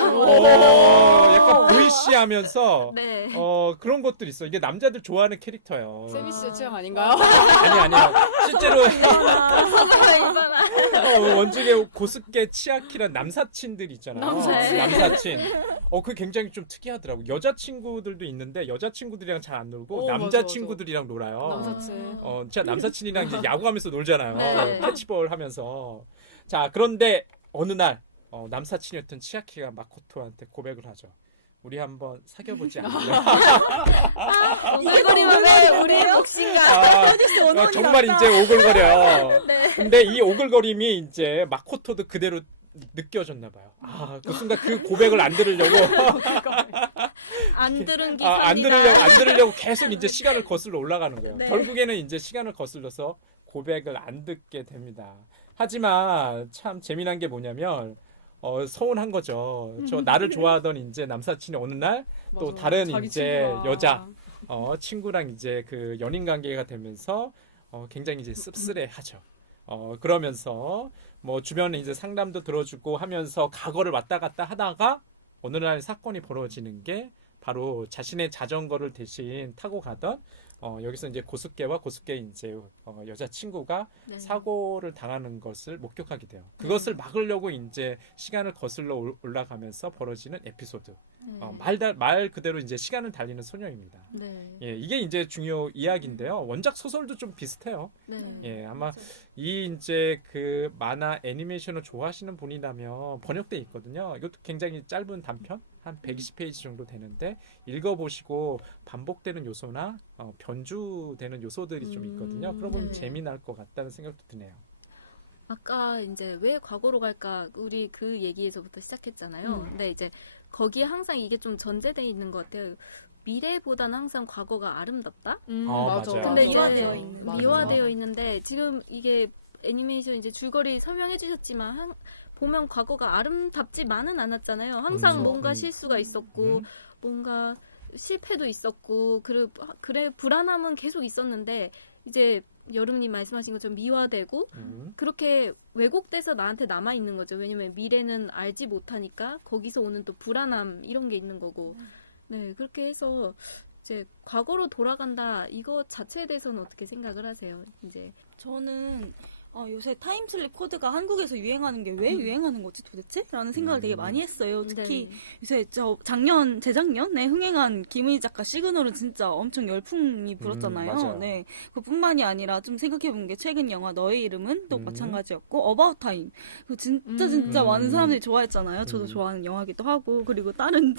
약간 보이시하면서 네. 그런 것들 있어. 이게 남자들 좋아하는 캐릭터예요. 세미 씨의 취향 아닌가요? 아니요. 실제로 이바나. 원중에 고스케 치아키란 남사친들 있잖아요. 남사친. 남사친. 그게 굉장히 좀 특이하더라고. 여자친구들도 있는데 여자친구들이랑 잘 안 놀고 맞아, 남자친구들이랑 놀아요. 남사친. 진짜 남사친이랑 이제 야구하면서 놀잖아요. 네. 캐치볼 하면서. 자, 그런데 어느 날 남사친이었던 치아키가 마코토한테 고백을 하죠. 우리 한번 사귀어보지 않을래? 오글거리면 왜 우리의 몫인가? 정말 이제 오글거려. 네. 근데 이 오글거림이 이제 마코토도 그대로 느껴졌나 봐요. 그 순간 그 고백을 안 들으려고 안 들은 안 기사입니다. 들으려고 계속 이제 시간을 거슬러 올라가는 거예요. 네. 결국에는 이제 시간을 거슬러서 고백을 안 듣게 됩니다. 하지만 참 재미난 게 뭐냐면 서운한 거죠. 저 나를 좋아하던 이제 남사친이 어느 날 또 맞아. 다른 자기 이제 친구가. 여자 친구랑 이제 그 연인 관계가 되면서 굉장히 이제 씁쓸해하죠. 그러면서 뭐 주변에 이제 상담도 들어주고 하면서 과거를 왔다 갔다 하다가 어느 날 사건이 벌어지는 게 바로 자신의 자전거를 대신 타고 가던 여기서 이제 고스케와 고스케 이제 여자친구가 네. 사고를 당하는 것을 목격하게 돼요. 그것을 막으려고 이제 시간을 거슬러 올라가면서 벌어지는 에피소드. 말 그대로 이제 시간을 달리는 소녀입니다. 네. 예, 이게 이제 중요 이야기인데요. 원작 소설도 좀 비슷해요. 네. 예, 아마 이 이제 그 만화 애니메이션을 좋아하시는 분이라면 번역돼 있거든요. 이것도 굉장히 짧은 단편 한 120페이지 정도 되는데 읽어보시고 반복되는 요소나 변주되는 요소들이 좀 있거든요. 그러면 네. 재미날 것 같다는 생각도 드네요. 아까 이제 왜 과거로 갈까 우리 그 얘기에서부터 시작했잖아요. 근데 이제 거기에 항상 이게 좀 전제돼 있는 것 같아요. 미래보다는 항상 과거가 아름답다. 맞아. 맞아요. 근데 미화되어 이게 있는. 맞아. 미화되어 있는데 지금 이게 애니메이션 이제 줄거리 설명해 주셨지만 보면 과거가 아름답지만은 않았잖아요. 항상 그렇죠. 뭔가 실수가 있었고 뭔가 실패도 있었고 그래 불안함은 계속 있었는데 이제 여름님 말씀하신 것처럼 미화되고 그렇게 왜곡돼서 나한테 남아 있는 거죠. 왜냐면 미래는 알지 못하니까 거기서 오는 또 불안함 이런 게 있는 거고. 네, 그렇게 해서 이제 과거로 돌아간다 이거 자체에 대해서는 어떻게 생각을 하세요? 이제 저는 요새 타임슬립 코드가 한국에서 유행하는 게 왜 유행하는 거지 도대체? 라는 생각을 되게 많이 했어요. 특히 요새 재작년에 흥행한 김은희 작가 시그널은 진짜 엄청 열풍이 불었잖아요. 맞아요. 네. 그뿐만이 아니라 좀 생각해본 게 최근 영화 너의 이름은 또 마찬가지였고 어바웃 타임. 그 진짜 많은 사람들이 좋아했잖아요. 저도 좋아하는 영화기도 하고 그리고 다른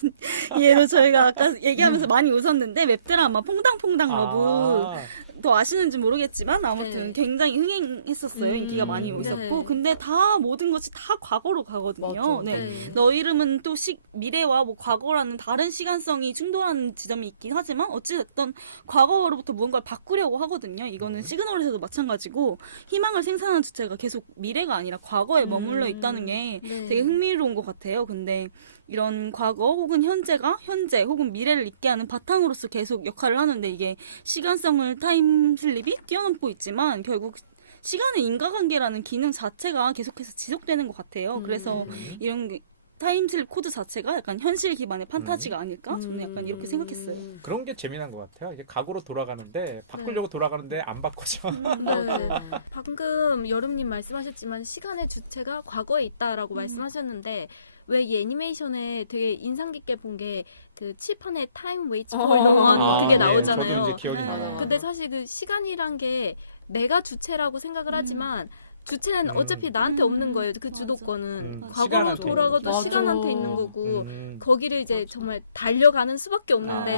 예로 저희가 아까 얘기하면서 많이 웃었는데 웹드라마 퐁당퐁당 러브 더 아시는지 모르겠지만 아무튼 네. 굉장히 흥행했었어요. 인기가 많이 있었고 네. 근데 다 모든 것이 다 과거로 가거든요. 맞아. 네. 네. 너 이름은 또 미래와 뭐 과거라는 다른 시간성이 충돌하는 지점이 있긴 하지만 어찌됐든 과거로부터 무언가를 바꾸려고 하거든요. 이거는 시그널에서도 마찬가지고 희망을 생산하는 주체가 계속 미래가 아니라 과거에 머물러 있다는 게 네. 되게 흥미로운 것 같아요. 근데 이런 과거 혹은 현재가 현재 혹은 미래를 있게 하는 바탕으로서 계속 역할을 하는데 이게 시간성을 타임슬립이 뛰어넘고 있지만 결국 시간의 인과관계라는 기능 자체가 계속해서 지속되는 것 같아요. 그래서 이런 게 타임슬립 코드 자체가 약간 현실 기반의 판타지가 아닐까? 저는 약간 이렇게 생각했어요. 그런 게 재미난 것 같아요. 이게 과거로 돌아가는데 바꾸려고 돌아가는데 안 바꿔져. 네. 방금 여름님 말씀하셨지만 시간의 주체가 과거에 있다라고 말씀하셨는데 왜 이 애니메이션에 되게 인상 깊게 본 게 그 칠판에 타임 웨이츠 포 그게 네. 나오잖아요. 저도 이제 기억이 네. 나요. 근데 사실 그 시간이란 게 내가 주체라고 생각을 하지만 주체는 어차피 나한테 없는 거예요. 그 주도권은 과거로 시간한테 돌아가도 있는 거죠. 시간한테 맞아. 있는 거고 거기를 이제 맞아. 정말 달려가는 수밖에 없는데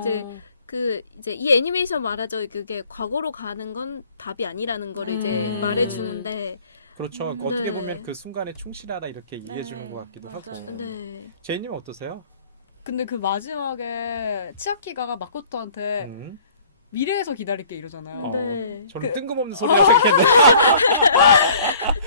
이제 이제 이 애니메이션 말하죠. 그게 과거로 가는 건 답이 아니라는 걸 이제 말해주는데 그렇죠. 네. 어떻게 보면 그 순간에 충실하라 이렇게 이해해 주는 것 같기도 하고. 네. 제이님 어떠세요? 근데 그 마지막에 치아키가 마코토한테 음. 미래에서 기다릴게 이러잖아요. 네. 저는 뜬금없는 소리라 생각했는데.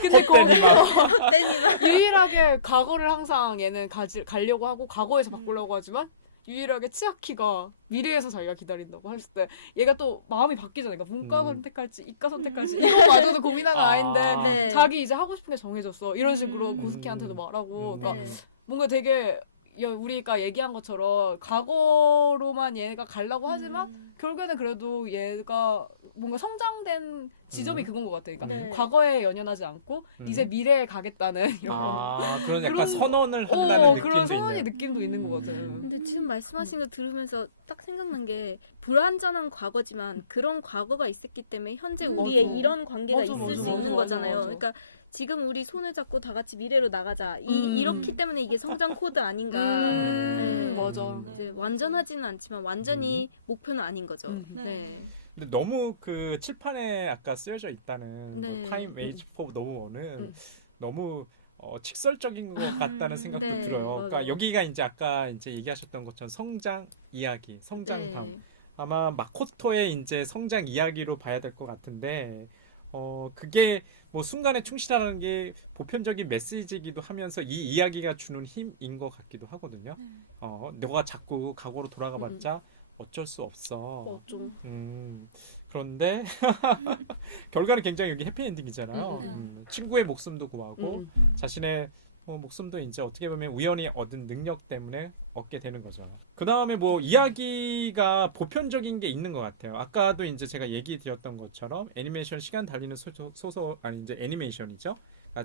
근데 헛되니 막. 유일하게 과거를 항상 얘는 가려고 하고 과거에서 바꾸려고 하지만 유일하게 치아키가 미래에서 자기가 기다린다고 했을 때 얘가 또 마음이 바뀌잖아요. 그러니까 문과 선택할지 이과 선택할지 이거마저도 고민하는 아이인데 네. 자기 이제 하고 싶은 게 정해졌어. 이런 식으로 고스키한테도 말하고 그러니까 네. 뭔가 되게 우리가 얘기한 것처럼 과거로만 얘가 가려고 하지만 결국에는 그래도 얘가 뭔가 성장된 지점이 그건 것 같아요. 그러니까 네. 과거에 연연하지 않고 이제 미래에 가겠다는 이런 그런 약간 그런- 선언을 한다는 느낌도 그런 선언이 있네요. 느낌도 있는 것 같아요. 근데 지금 말씀하신 거 들으면서 딱 생각난 게 불완전한 과거지만 그런 과거가 있었기 때문에 현재 우리의 맞아. 이런 관계가 맞아, 있을 맞아, 수 맞아, 있는 맞아, 거잖아요. 맞아. 그러니까 지금 우리 손을 잡고 다 같이 미래로 나가자. 음. 이렇기 때문에 이게 성장 코드 아닌가. 네. 맞아. 이제 완전하지는 않지만 완전히 목표는 아닌 거죠. 네. 근데 너무 그 칠판에 아까 쓰여져 있다는 네. 뭐 타임 웨이지 포 너무는 너무 직설적인 것 같다는 생각도 네, 들어요. 그러니까 맞아요. 여기가 이제 아까 이제 얘기하셨던 것처럼 성장 이야기, 성장담. 네. 아마 마코토의 이제 성장 이야기로 봐야 될 것 같은데, 그게 뭐 순간에 충실하는 게 보편적인 메시지이기도 하면서 이 이야기가 주는 힘인 것 같기도 하거든요. 너가 자꾸 과거로 돌아가봤자 어쩔 수 없어. 좀. 그런데 결과는 굉장히 여기 해피엔딩이잖아요. 친구의 목숨도 구하고 자신의 목숨도 이제 어떻게 보면 우연히 얻은 능력 때문에 얻게 되는 거죠. 그 다음에 뭐 이야기가 보편적인 게 있는 것 같아요. 아까도 이제 제가 얘기 드렸던 것처럼 애니메이션 시간 달리는 소설 아니 이제 애니메이션이죠.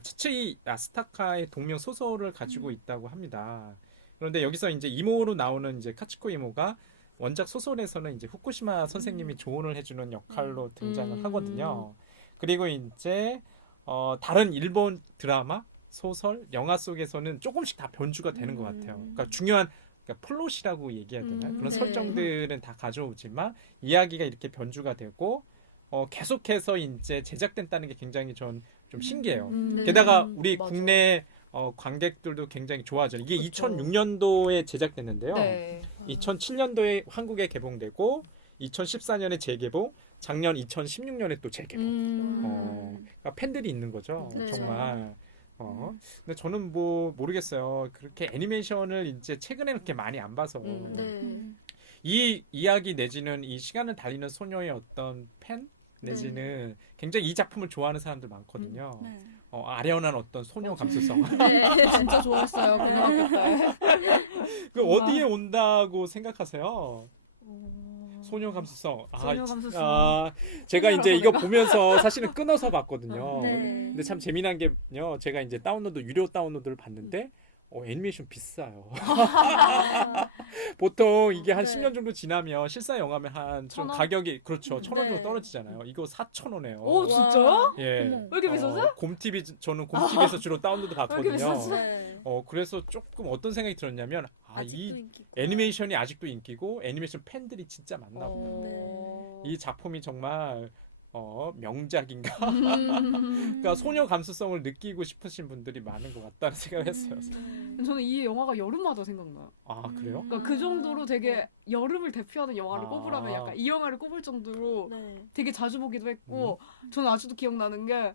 츠츠이 야스타카의 동명 소설을 가지고 있다고 합니다. 그런데 여기서 이제 이모로 나오는 이제 카츠코 이모가 원작 소설에서는 이제 후쿠시마 선생님이 조언을 해주는 역할로 등장을 하거든요. 그리고 이제 다른 일본 드라마, 소설, 영화 속에서는 조금씩 다 변주가 되는 것 같아요. 그러니까 중요한 그러니까 플롯이라고 얘기해야 되나? 그런 네. 설정들은 다 가져오지만 이야기가 이렇게 변주가 되고 계속해서 이제 제작된다는 게 굉장히 전 좀 신기해요. 네. 게다가 우리 맞아. 국내 관객들도 굉장히 좋아하죠. 이게 그쵸. 2006년도에 제작됐는데요. 네. 2007년도에 한국에 개봉되고 2014년에 재개봉, 작년 2016년에 또 재개봉. 그러니까 팬들이 있는 거죠. 네. 정말. 근데 저는 뭐 모르겠어요. 그렇게 애니메이션을 이제 최근에 그렇게 많이 안 봐서 네. 이 이야기 내지는 이 시간을 달리는 소녀의 어떤 팬 내지는 굉장히 이 작품을 좋아하는 사람들 많거든요. 네. 아련한 어떤 소녀 감수성. 네. 진짜 좋아했어요 고등학교 때. 그 어디에 온다고 생각하세요? 소녀 감수성. 소녀 감수성. 제가 이제 이거 보면서 사실은 끊어서 봤거든요. 네. 근데 참 재미난 게요. 제가 이제 유료 다운로드를 봤는데 애니메이션 비싸요. 보통 이게 한 네. 10년 정도 지나면 실사 영화면 한 좀 1,000원? 가격이 그렇죠. 1,000원 정도 네. 떨어지잖아요. 이거 4,000원이에요. 오 진짜요? 예. 어머. 왜 이렇게 비싸지? 곰TV 저는 곰TV에서 주로 다운로드 이렇게 받거든요. 비싸지? 네. 그래서 조금 어떤 생각이 들었냐면 아직도 이 인기 있구나. 애니메이션이 아직도 인기고 애니메이션 팬들이 진짜 많나 보다. 어. 이 작품이 정말 명작인가? 음. 그러니까 소녀 감수성을 느끼고 싶으신 분들이 많은 것 같다는 생각을 했어요. 저는 이 영화가 여름마다 생각나요. 아 그래요? 그러니까 그 정도로 되게 여름을 대표하는 영화를 꼽으라면 약간 이 영화를 꼽을 정도로 네. 되게 자주 보기도 했고 저는 아직도 기억나는 게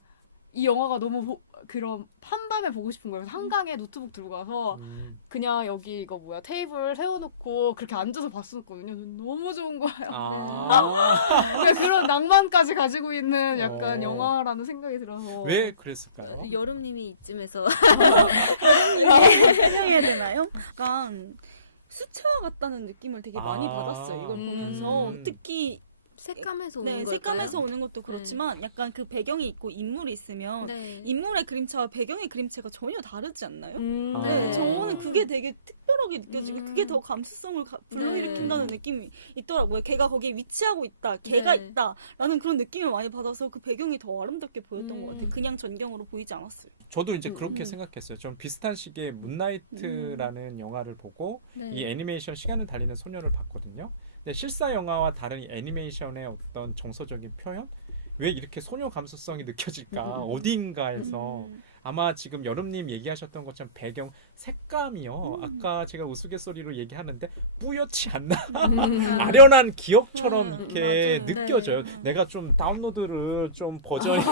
이 영화가 너무 그런 한밤에 보고 싶은 거예요. 그래서 한강에 노트북 들고 가서 그냥 여기 이거 뭐야 테이블 세워놓고 그렇게 앉아서 봤었거든요. 너무 좋은 거예요. 그러니까 그런 낭만까지 가지고 있는 약간 영화라는 생각이 들어서 왜 그랬을까요? 여름님이 이쯤에서 해명해야 되나요? 약간 수채화 같다는 느낌을 되게 많이 받았어요. 이걸 보면서 특히 색감에서 오는 네, 걸까요? 색감에서 오는 것도 그렇지만 약간 그 배경이 있고 인물이 있으면 네. 인물의 그림체와 배경의 그림체가 전혀 다르지 않나요? 네, 저는 그게 되게 특별하게 느껴지고 그게 더 감수성을 불러일으킨다는 네. 느낌이 있더라고요. 걔가 거기에 위치하고 있다, 걔가 네. 있다라는 그런 느낌을 많이 받아서 그 배경이 더 아름답게 보였던 것 같아요. 음. 그냥 전경으로 보이지 않았어요. 저도 이제 그렇게 생각했어요. 좀 비슷한 시기에 문나이트라는 영화를 보고 네. 이 애니메이션 시간을 달리는 소녀를 봤거든요. 근데 실사 영화와 다른 이 애니메이션의 어떤 정서적인 표현? 왜 이렇게 소녀 감수성이 느껴질까? 어딘가에서 아마 지금 여름님 얘기하셨던 것처럼 배경 색감이요. 아까 제가 우스갯소리로 얘기하는데 뿌옇지 않나? 아련한 기억처럼 이렇게 맞아요. 느껴져요. 네. 내가 좀 다운로드를 좀 버전이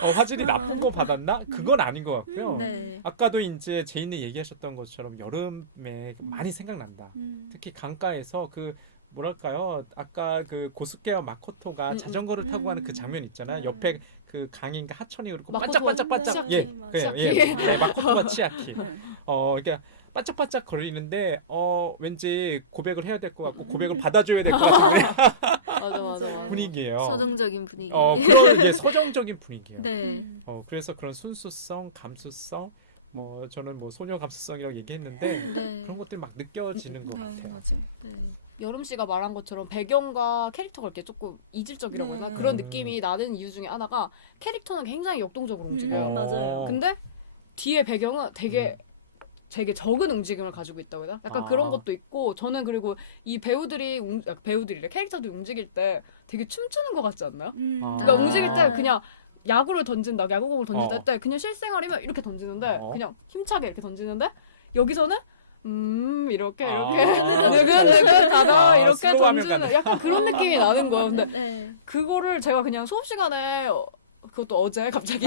화질이 나쁜 거 받았나? 그건 아닌 것 같고요. 네. 아까도 이제 제인님 얘기하셨던 것처럼 여름에 많이 생각난다. 특히 강가에서 그 뭐랄까요? 아까 그 고스케와 마코토가 자전거를 타고 가는 그 장면 있잖아요. 옆에 그 강인가 하천이 그렇고 마코토 반짝반짝반짝 치아키. 예, 맞아요. 예, 마코토와 치아키. 그러니까 반짝반짝 거리는데 왠지 고백을 해야 될 것 같고 고백을 받아줘야 될 것 같은 맞아. 분위기예요. 서정적인 분위기. 그런 서정적인 분위기예요. 네. 그래서 그런 순수성, 감수성, 저는 소녀 감수성이라고 얘기했는데 네. 그런 것들이 막 느껴지는 것 같아요. 맞아요. 네. 여름 씨가 말한 것처럼 배경과 캐릭터가 이렇게 조금 이질적이라고 해야 되나? 네. 그런 느낌이 나는 이유 중에 하나가 캐릭터는 굉장히 역동적으로 움직여요. 맞아요. 근데 뒤에 배경은 되게 적은 움직임을 가지고 있다고 해야 되나? 약간 그런 것도 있고 저는 그리고 이 배우들이래 캐릭터들이 움직일 때 되게 춤추는 것 같지 않나요? 그러니까 움직일 때 그냥 야구공을 던진다 할 때 그냥 실생활이면 이렇게 던지는데 그냥 힘차게 이렇게 던지는데 여기서는 이렇게 느긋느긋 가다 이렇게 슬로우 화면 던지는 같네. 약간 그런 느낌이 나는 거예요. 근데 네. 그거를 제가 그냥 수업 시간에 그것도 어제 갑자기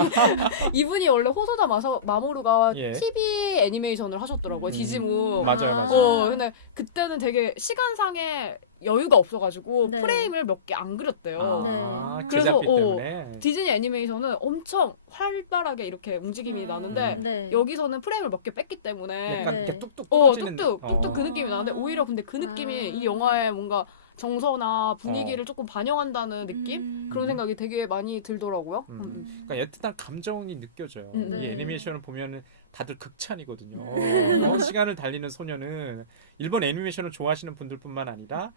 이분이 원래 호소다 마모루가 예. TV 애니메이션을 하셨더라고요. 디지무. 맞아요. 근데 그때는 되게 시간상의 여유가 없어가지고 네. 프레임을 몇 개 안 그렸대요. 네. 그래서, 제작비 때문에. 디즈니 애니메이션은 엄청 활발하게 이렇게 움직임이 나는데 네. 여기서는 프레임을 몇 개 뺐기 때문에 약간 네. 이렇게 뚝뚝 떨어지는 뚝뚝 그 느낌이 나는데 오히려 근데 그 느낌이 이 영화의 뭔가 정서나 분위기를 조금 반영한다는 느낌? 그런 생각이 되게 많이 들더라고요. 그러니까 애틋한 감정이 느껴져요. 네. 이 애니메이션을 보면은 다들 극찬이거든요. 시간을 달리는 소녀는 일본 애니메이션을 좋아하시는 분들뿐만 아니라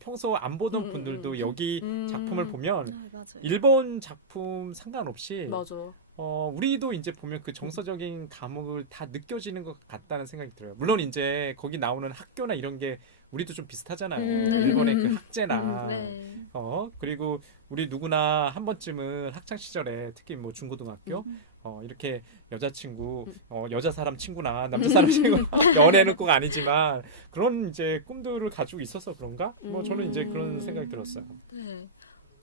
평소 안 보던 분들도 여기 작품을 보면 맞아요. 일본 작품 상관없이 맞아. 우리도 이제 보면 그 정서적인 감흥을 다 느껴지는 것 같다는 생각이 들어요. 물론 이제 거기 나오는 학교나 이런 게 우리도 좀 비슷하잖아요. 일본의 그 학제나 네. 그리고 우리 누구나 한 번쯤은 학창 시절에 특히 뭐 중고등학교 이렇게 여자친구 여자 사람 친구나 남자 사람 친구 연애는 꼭 아니지만 그런 이제 꿈들을 가지고 있어서 그런가? 뭐 저는 이제 그런 생각이 들었어요. 네.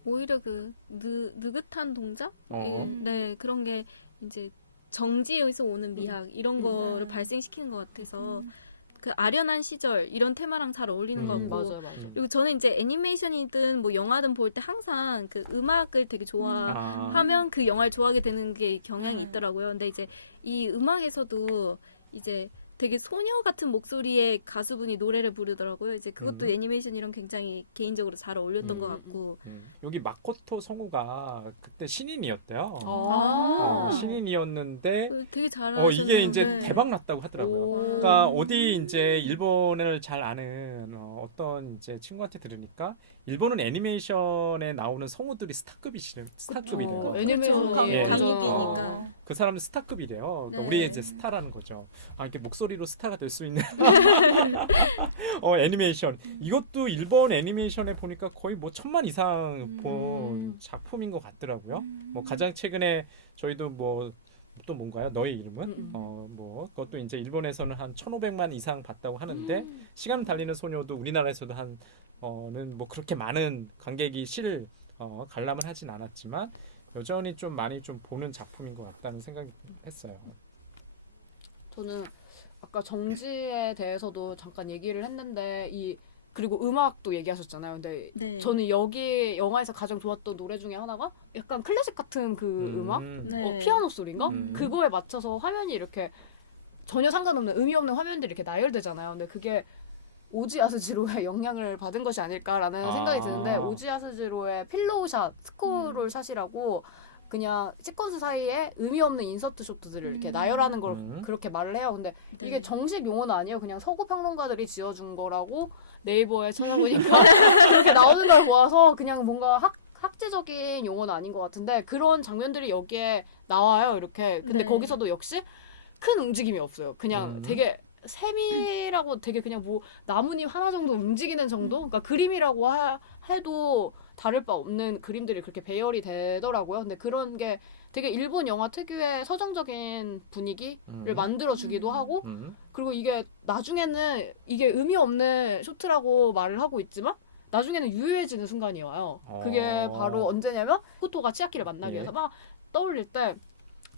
오히려 그 느긋한 동작? 네, 그런 게 이제 정지에서 오는 미학 이런 거를 발생시키는 것 같아서 그 아련한 시절 이런 테마랑 잘 어울리는 것 같고 맞아요, 맞아요. 그리고 저는 이제 애니메이션이든 뭐 영화든 볼 때 항상 그 음악을 되게 좋아하면 그 영화를 좋아하게 되는 게 경향이 있더라고요. 근데 이제 이 음악에서도 이제 되게 소녀 같은 목소리의 가수분이 노래를 부르더라고요. 이제 그것도 애니메이션이랑 굉장히 개인적으로 잘 어울렸던 것 같고. 여기 마코토 성우가 그때 신인이었대요. 아. 신인이었는데 되게 잘하셨네요. 이게 이제 네. 대박 났다고 하더라고요. 오. 그러니까 어디 이제 일본을 잘 아는 어떤 이제 친구한테 들으니까 일본은 애니메이션에 나오는 성우들이 스타급이래요. 애니메이션이 예. 강국이니까. 그 사람은 스타급이래요. 그러니까 네. 우리의 이제 스타라는 거죠. 이렇게 목소리로 스타가 될 수 있는 애니메이션. 이것도 일본 애니메이션에 보니까 거의 뭐 1000만 이상 본 작품인 것 같더라고요. 뭐 가장 최근에 저희도 뭐 또 뭔가요? 너의 이름은? 뭐 그것도 이제 일본에서는 한 1500만 이상 봤다고 하는데 시간 달리는 소녀도 우리나라에서도 는 뭐 그렇게 많은 관객이 관람을 하진 않았지만 여전히 좀 많이 좀 보는 작품인 것 같다는 생각이 했어요. 저는 아까 정지에 대해서도 잠깐 얘기를 했는데 그리고 음악도 얘기하셨잖아요. 근데 네. 저는 여기 영화에서 가장 좋았던 노래 중에 하나가 약간 클래식 같은 그 음악? 네. 피아노 소리인가? 음. 그거에 맞춰서 화면이 이렇게 전혀 상관없는 의미 없는 화면들이 이렇게 나열되잖아요. 근데 그게 오지 아스지로의 영향을 받은 것이 아닐까라는 생각이 드는데 오지 아스지로의 필로우샷, 스크롤 샷이라고 그냥 시퀀스 사이에 의미 없는 인서트 쇼트들을 이렇게 나열하는 걸 그렇게 말을 해요. 근데 이게 정식 용어는 아니에요. 그냥 서구 평론가들이 지어준 거라고 네이버에 찾아보니까 그렇게 나오는 걸 보아서 그냥 뭔가 학제적인 용어는 아닌 것 같은데 그런 장면들이 여기에 나와요. 이렇게. 근데 네. 거기서도 역시 큰 움직임이 없어요. 그냥 되게 세밀하고 되게 그냥 뭐 나뭇잎 하나 정도 움직이는 정도? 그러니까 그림이라고 해도 다를 바 없는 그림들이 그렇게 배열이 되더라고요. 근데 그런 게 되게 일본 영화 특유의 서정적인 분위기를 만들어주기도 하고 그리고 이게 나중에는 이게 의미 없는 쇼트라고 말을 하고 있지만 나중에는 유효해지는 순간이 와요. 그게 바로 언제냐면 후토가 치아키를 만나기 위해서 막 떠올릴 때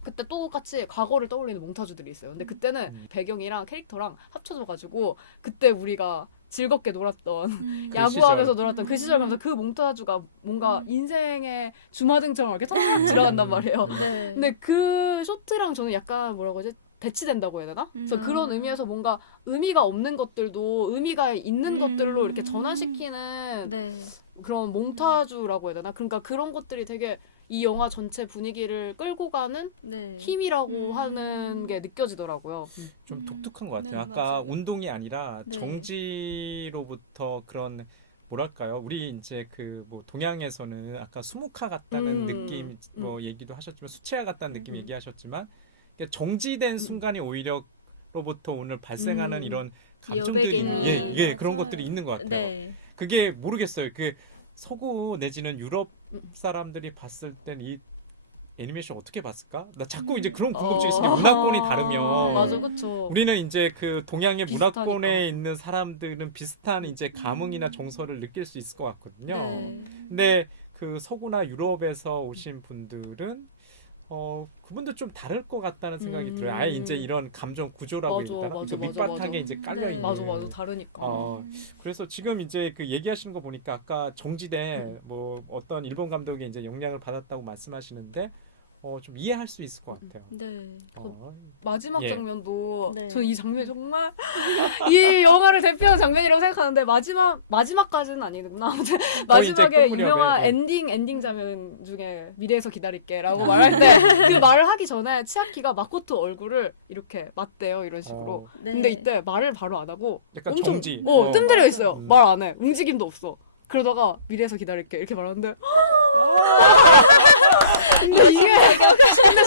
그때 똑같이 과거를 떠올리는 몽타주들이 있어요. 근데 그때는 배경이랑 캐릭터랑 합쳐져가지고 그때 우리가 즐겁게 놀았던 야구하면서 놀았던 그 시절 가면서 그 몽타주가 뭔가 인생의 주마등처럼 이렇게 탁 지나간단 말이에요. 네. 근데 그 쇼트랑 저는 약간 뭐라고 하지? 배치된다고 해야 되나? 그래서 그런 의미에서 뭔가 의미가 없는 것들도 의미가 있는 것들로 이렇게 전환시키는 네. 그런 몽타주라고 해야 되나? 그러니까 그런 것들이 되게 이 영화 전체 분위기를 끌고 가는 네. 힘이라고 하는 게 느껴지더라고요. 좀 독특한 것 같아요. 네, 아까 맞아요. 운동이 아니라 네. 정지로부터 그런 뭐랄까요? 우리 이제 그 뭐 동양에서는 아까 수묵화 같다는 느낌 뭐 얘기도 하셨지만 수채화 같다는 느낌 얘기하셨지만 정지된 순간이 오히려로부터 오늘 발생하는 이런 감정들이 여백이네. 그런 것들이 있는 것 같아요. 네. 그게 모르겠어요. 그 서구 내지는 유럽 사람들이 봤을 땐 이 애니메이션 어떻게 봤을까? 나 자꾸 이제 그런 궁금증이 있으니까 문화권이 다르면 맞아, 그쵸. 우리는 이제 그 동양의 비슷하니까. 문화권에 있는 사람들은 비슷한 이제 감흥이나 정서를 느낄 수 있을 것 같거든요. 네. 근데 그 서구나 유럽에서 오신 분들은 그분들 좀 다를 것 같다는 생각이 들어요. 아예 이제 이런 감정 구조라고 맞아, 해야 되나? 맞아, 그 맞아, 밑바탕에 맞아. 이제 깔려 있는. 맞아, 다르니까. 그래서 지금 이제 그 얘기하시는 거 보니까 아까 정지된 뭐 어떤 일본 감독의 이제 영향을 받았다고 말씀하시는데 좀 이해할 수 있을 것 같아요. 네. 마지막 예. 장면도 네. 저는 이 장면이 정말 이 영화를 대표하는 장면이라고 생각하는데 마지막까지는 아니구나. 아무튼 거의 이제 마지막에 끝무렵에, 유명한 예. 엔딩 장면 중에 미래에서 기다릴게라고 말할 때 그 말을 하기 전에 치아키가 마코토 얼굴을 이렇게 맞대요 이런 식으로. 네. 근데 이때 말을 바로 안 하고 약간 엄청 정지. 뜸들여 있어요. 음. 말 안 해. 움직임도 없어. 그러다가 미래에서 기다릴게 이렇게 말하는데 근데 이게 근데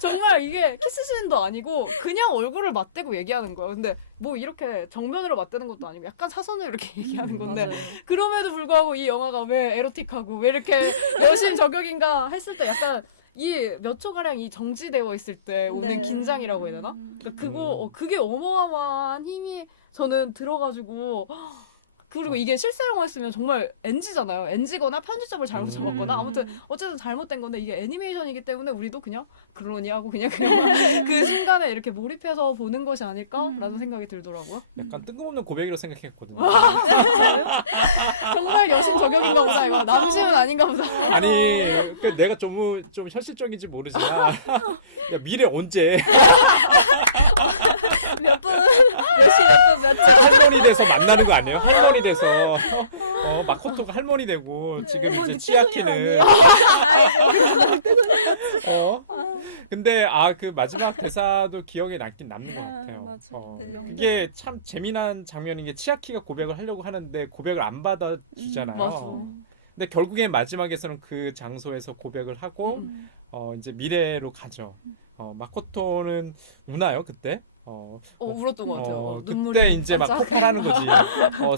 정말 이게 키스씬도 아니고 그냥 얼굴을 맞대고 얘기하는 거예요. 근데 뭐 이렇게 정면으로 맞대는 것도 아니고 약간 사선으로 이렇게 얘기하는 건데 맞아요. 그럼에도 불구하고 이 영화가 왜 에로틱하고 왜 이렇게 여신 저격인가 했을 때 약간 이 몇 초가량 이 정지되어 있을 때 오는 네. 긴장이라고 해야 되나? 그러니까 그게 어마어마한 힘이 저는 들어가지고 그리고 이게 실사 영화였으면 정말 NG잖아요. NG거나 편집점을 잘못 잡았거나 아무튼 어쨌든 잘못된 건데 이게 애니메이션이기 때문에 우리도 그냥 그러니 하고 그냥 그 순간에 이렇게 몰입해서 보는 것이 아닐까라는 생각이 들더라고요. 약간 뜬금없는 고백이라고 생각했거든요. 정말 여신 저격인가 보다 이거 남심은 아닌가 보다. 아니, 그러니까 내가 좀 현실적인지 모르지만 야, 미래 언제 몇 할머니 돼서 만나는 거 아니에요? 할머니 돼서 마코토가 할머니 되고 지금 이제 치아키는 근데 그 마지막 대사도 기억에 남는 것 같아요. 맞아. 네. 그게 참 재미난 장면인 게 치아키가 고백을 하려고 하는데 고백을 안 받아주잖아요. 맞아. 근데 결국엔 마지막에서는 그 장소에서 고백을 하고 이제 미래로 가죠. 마코토는 우나요 그때? 울었던 것 같아요. 눈물이 그때 이제 막 반짝. 폭발하는 거지.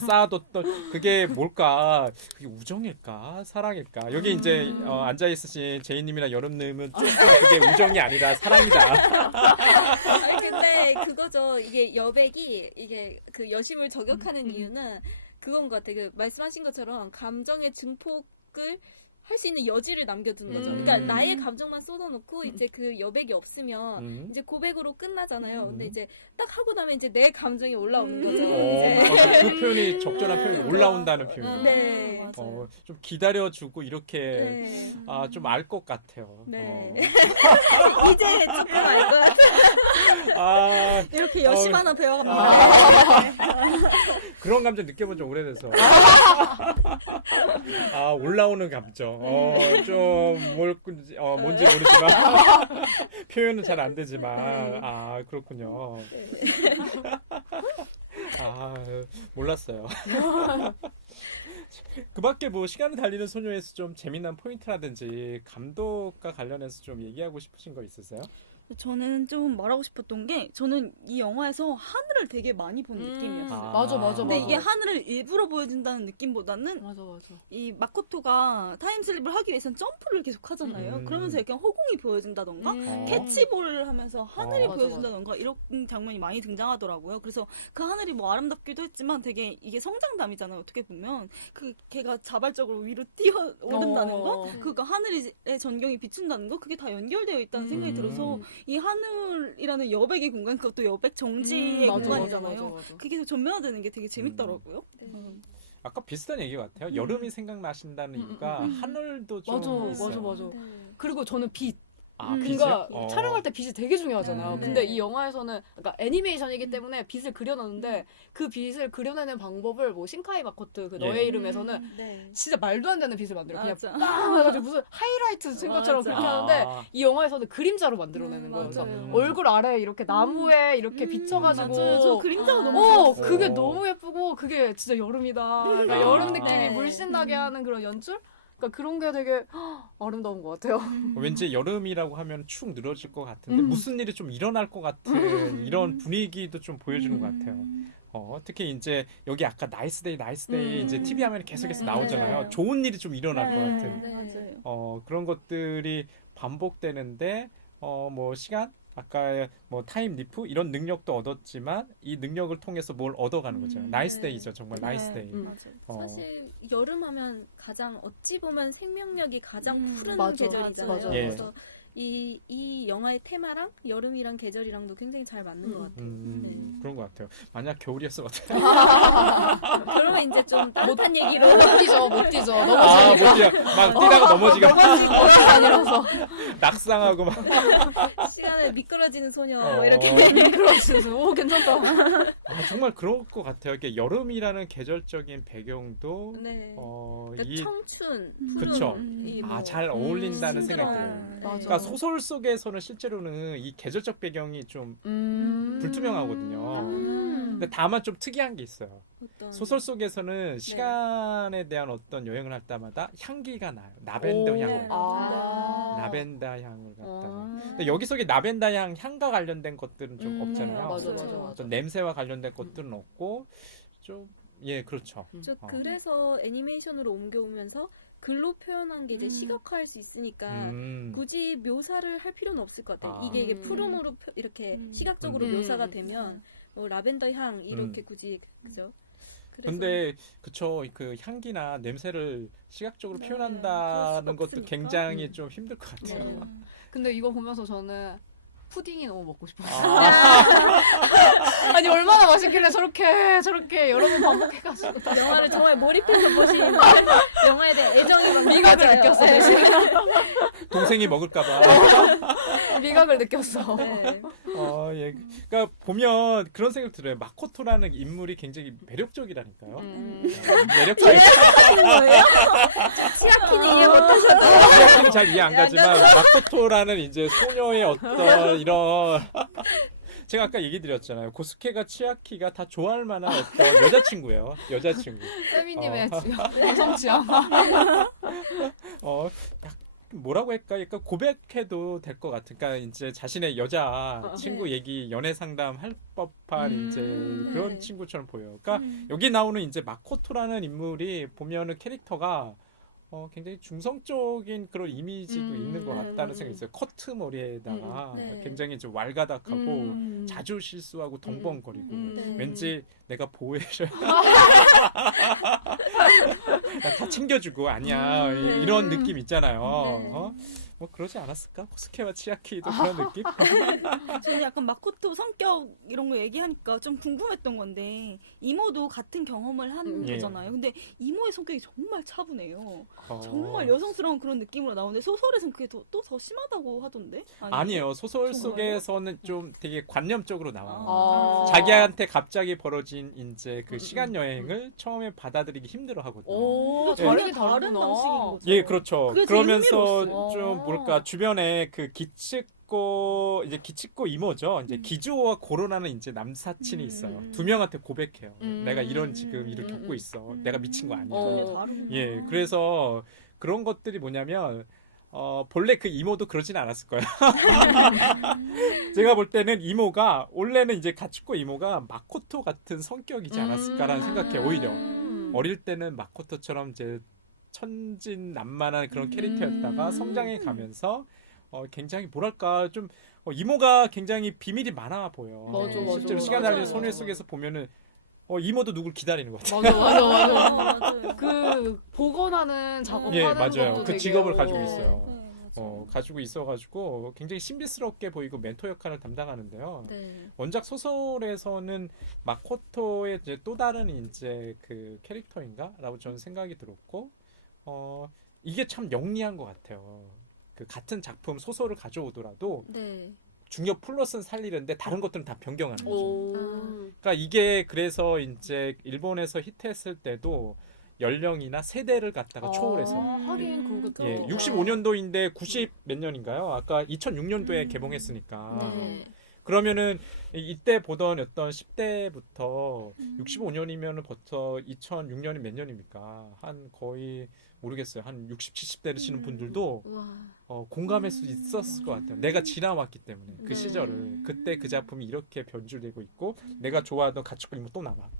쌓아뒀던 그게 뭘까? 그게 우정일까? 사랑일까? 여기 이제 앉아 있으신 제이님이랑 여름님은 조금 그게 우정이 아니라 사랑이다. 아니 근데 그거죠. 이게 여백이 이게 그 여심을 저격하는 이유는 그건 것 같아. 그 말씀하신 것처럼 감정의 증폭을 할 수 있는 여지를 남겨둔 거죠. 그러니까 나의 감정만 쏟아놓고 이제 그 여백이 없으면 이제 고백으로 끝나잖아요. 근데 이제 딱 하고 나면 이제 내 감정이 올라오는 거죠. 이제. 그 표현이 적절한 표현이 올라온다는 표현. 네. 맞아요. 좀 기다려주고 이렇게 네. 좀 알 것 같아요. 네. 이제 조금 알 것 같아요. 이렇게 여심 하나 배워갑니다. 그런 감정 느껴본 지 오래돼서. 올라오는 감정. 뭔지 모르지만 표현은 잘 안 되지만 그렇군요. 몰랐어요. 그 밖에 뭐 시간을 달리는 소녀에서 좀 재미난 포인트라든지 감독과 관련해서 좀 얘기하고 싶으신 거 있으세요? 저는 좀 말하고 싶었던 게 저는 이 영화에서 하늘을 되게 많이 본 느낌이었어요. 맞아. 근데 이게 하늘을 일부러 보여준다는 느낌보다는 맞아. 이 마코토가 타임슬립을 하기 위해선 점프를 계속 하잖아요. 그러면서 약간 허공이 보여진다던가 캐치볼을 하면서 하늘이 맞아, 보여준다던가 이런 장면이 많이 등장하더라고요. 그래서 그 하늘이 뭐 아름답기도 했지만 되게 이게 성장담이잖아요. 어떻게 보면 그 걔가 자발적으로 위로 뛰어 오른다는 거, 그러니까 하늘의 전경이 비춘다는 거, 그게 다 연결되어 있다는 생각이 들어서 이 하늘이라는 여백의 공간, 그것도 여백 정지의 공간이잖아요. 맞아. 그게 전면화되는 게 되게 재밌더라고요. 아까 비슷한 얘기 같아요. 여름이 생각나신다는 이유가 하늘도 좀 있어요. 맞아. 그리고 저는 빛. 빛이요? 그러니까 촬영할 때 빛이 되게 중요하잖아요. 네. 근데 이 영화에서는 그러니까 애니메이션이기 때문에 빛을 그려놨는데 그 빛을 그려내는 방법을 뭐 신카이 마코트 그 너의 이름에서는 네. 진짜 말도 안 되는 빛을 만들어요. 그냥 맞아. 빵 해가지고 무슨 하이라이트 쓴 것처럼 맞아. 그렇게 하는데 이 영화에서는 그림자로 만들어내는 거예요. 그래서 맞아요. 얼굴 아래 이렇게 나무에 이렇게 비쳐가지고 맞아요. 저 그림자가 너무 좋았어요. 그게 너무 예쁘고 그게 진짜 여름이다. 그러니까 여름 느낌이 네. 물씬 나게 하는 그런 연출? 그러니까 그런 게 되게 아름다운 것 같아요. 왠지 여름이라고 하면 축 늘어질 것 같은데 무슨 일이 좀 일어날 것 같은 이런 분위기도 좀 보여주는 것 같아요. 특히 이제 여기 아까 나이스데이 이제 TV 화면에 계속해서 나오잖아요. 네. 좋은 일이 좀 일어날 것 같은 네. 맞아요. 그런 것들이 반복되는데 뭐 시간 아까 뭐 타임 리프 이런 능력도 얻었지만 이 능력을 통해서 뭘 얻어가는 거죠. 나이스데이죠. 정말 나이스데이. 맞아요. 사실 여름하면 가장 어찌 보면 생명력이 가장 푸른 맞아. 계절이잖아요. 맞아. 그래서 이 영화의 테마랑 여름이랑 계절이랑도 굉장히 잘 맞는 것 같아요. 그런 것 같아요. 만약 겨울이었을 것 같아요. 그러면 이제 좀 따뜻한 얘기로 못 뛰죠. 못 뛰어. 막 뛰다가 넘어지가. 아니라서. 낙상하고 막. 시간을 미끄러지는 소녀 어. 이렇게. 그러시면서 오 괜찮다. 아, 정말 그럴 것 같아요. 이게 여름이라는 계절적인 배경도 네. 이 그러니까 청춘, 푸른, 그쵸. 이 뭐, 잘 어울린다는 싱그러운, 생각이 들어요. 네. 맞아. 그러니까 소설 속에서는 실제로는 이 계절적 배경이 좀 불투명하거든요. 근데 다만 좀 특이한 게 있어요. 어떤 소설 속에서는 시간에 대한 어떤 여행을 할 때마다 향기가 나요. 라벤더 오. 향을. 아. 라벤더 향을 갖다가. 아. 근데 여기서 라벤더 향과 관련된 것들은 좀 없잖아요. 맞아, 맞아, 맞아. 어떤 냄새와 관련된 것들은 없고 좀 예, 그렇죠. 저 어. 그래서 애니메이션으로 옮겨오면서 글로 표현한 게 이제 시각화할 수 있으니까 굳이 묘사를 할 필요는 없을 것 같아요. 아. 이게 푸름으로 이렇게 시각적으로 묘사가 되면 뭐 라벤더 향 이렇게 굳이 그죠? 그래서 근데 그쵸, 그 향기나 냄새를 시각적으로 네, 표현한다는 그럴 것도 수가 없으니까. 굉장히 좀 힘들 것 같아요. 네. 근데 이거 보면서 저는 푸딩이 너무 먹고 싶어요. 아, 아니 얼마나 맛있길래 저렇게 여러 번 반복해가지고 영화를 정말 몰입해서 보신 영화에 대한 애정이 막 미각을 느껴져요. 느꼈어 네. 대신 동생이 먹을까봐. 미각을 느꼈어. 네. 예. 그러니까 보면 그런 생각 들어요. 마코토라는 인물이 굉장히 매력적이라니까요. 매력적이. 치아키는 이해 못하셨다. 시아키는 잘 이해 안 가지만 마코토라는 이제 소녀의 어떤 이런 제가 아까 얘기 드렸잖아요. 고스케가 치아키가 다 좋아할 만한 어떤 여자친구예요. 여자친구. 세미님의 여성 취향. 뭐라고 할까? 약간 고백해도 될 것 같은. 그러니까 이제 자신의 여자 친구 얘기 연애 상담 할 법한 이제 그런 네. 친구처럼 보여요. 그러니까 여기 나오는 이제 마코토라는 인물이 보면은 캐릭터가 굉장히 중성적인 그런 이미지도 있는 것 같다는 생각이 있어요. 커트 머리에다가 네. 굉장히 좀 왈가닥하고 자주 실수하고 덩벙거리고 네. 왠지 내가 보호해줘야 다 챙겨주고 아니야 이런 느낌 있잖아요. 뭐 그러지 않았을까? 코스케와 치아키도 그런 느낌? 저는 약간 마코토 성격 이런 거 얘기하니까 좀 궁금했던 건데 이모도 같은 경험을 한 예. 거잖아요. 근데 이모의 성격이 정말 차분해요. 어. 정말 여성스러운 그런 느낌으로 나오는데 소설에서는 그게 또 더 심하다고 하던데? 아니에요. 소설 정말요? 속에서는 좀 되게 관념적으로 나와요. 아. 자기한테 갑자기 벌어진 이제 그 시간 여행을 처음에 받아들이기 힘들어 하거든요. 오 전혀 다르게 다른 다르구나. 방식인 거죠. 예, 그렇죠. 그게 제일 그러면서 흥미로웠어요. 좀 뭐랄까 주변에 그 기츠코 이모죠. 이제 기즈오와 고로라는 이제 남사친이 있어요. 두 명한테 고백해요. 내가 이런 지금 일을 겪고 있어. 내가 미친 거 아니야. 전혀 다르구나. 예, 그래서 그런 것들이 뭐냐면 본래 그 이모도 그러진 않았을 거예요. 제가 볼 때는 이모가 원래는 이제 가츠코 이모가 마코토 같은 성격이지 않았을까라는 생각해 오히려 어릴 때는 마코토처럼 이제 천진난만한 그런 캐릭터였다가 성장해 가면서 굉장히 뭐랄까 좀 이모가 굉장히 비밀이 많아 보여. 맞아, 실제로 맞아. 시간 달리는 맞아요. 소녀 속에서 보면은 이모도 누굴 기다리는 것 같아. 맞아. 맞아요. 그 복원하는 작업하는 예, 맞아요. 것도 그 되게, 직업을 가지고 있어요. 네, 맞아요. 가지고 있어가지고 굉장히 신비스럽게 보이고 멘토 역할을 담당하는데요. 네. 원작 소설에서는 마코토의 이제 또 다른 이제 그 캐릭터인가라고 저는 생각이 들었고, 이게 참 영리한 것 같아요. 그 같은 작품 소설을 가져오더라도 네. 중요 플롯은 살리는데 다른 것들은 다 변경하는 거죠. 오. 그러니까 이게 그래서 이제 일본에서 히트했을 때도 연령이나 세대를 갖다가 초월해서 하긴 그것도 예, 65년도인데 90 몇 년인가요? 아까 2006년도에 개봉했으니까. 네. 그러면은 이때 보던 어떤 10대부터 65년이면은 벌써 2006년이 몇 년입니까? 한 거의 모르겠어요. 한 60, 70대 되시는 분들도 우와. 공감할 수 있었을 것 같아요. 내가 지나왔기 때문에 그 네. 시절을 그때 그 작품이 이렇게 변주되고 있고 내가 좋아하던 가축 이모 또 나와.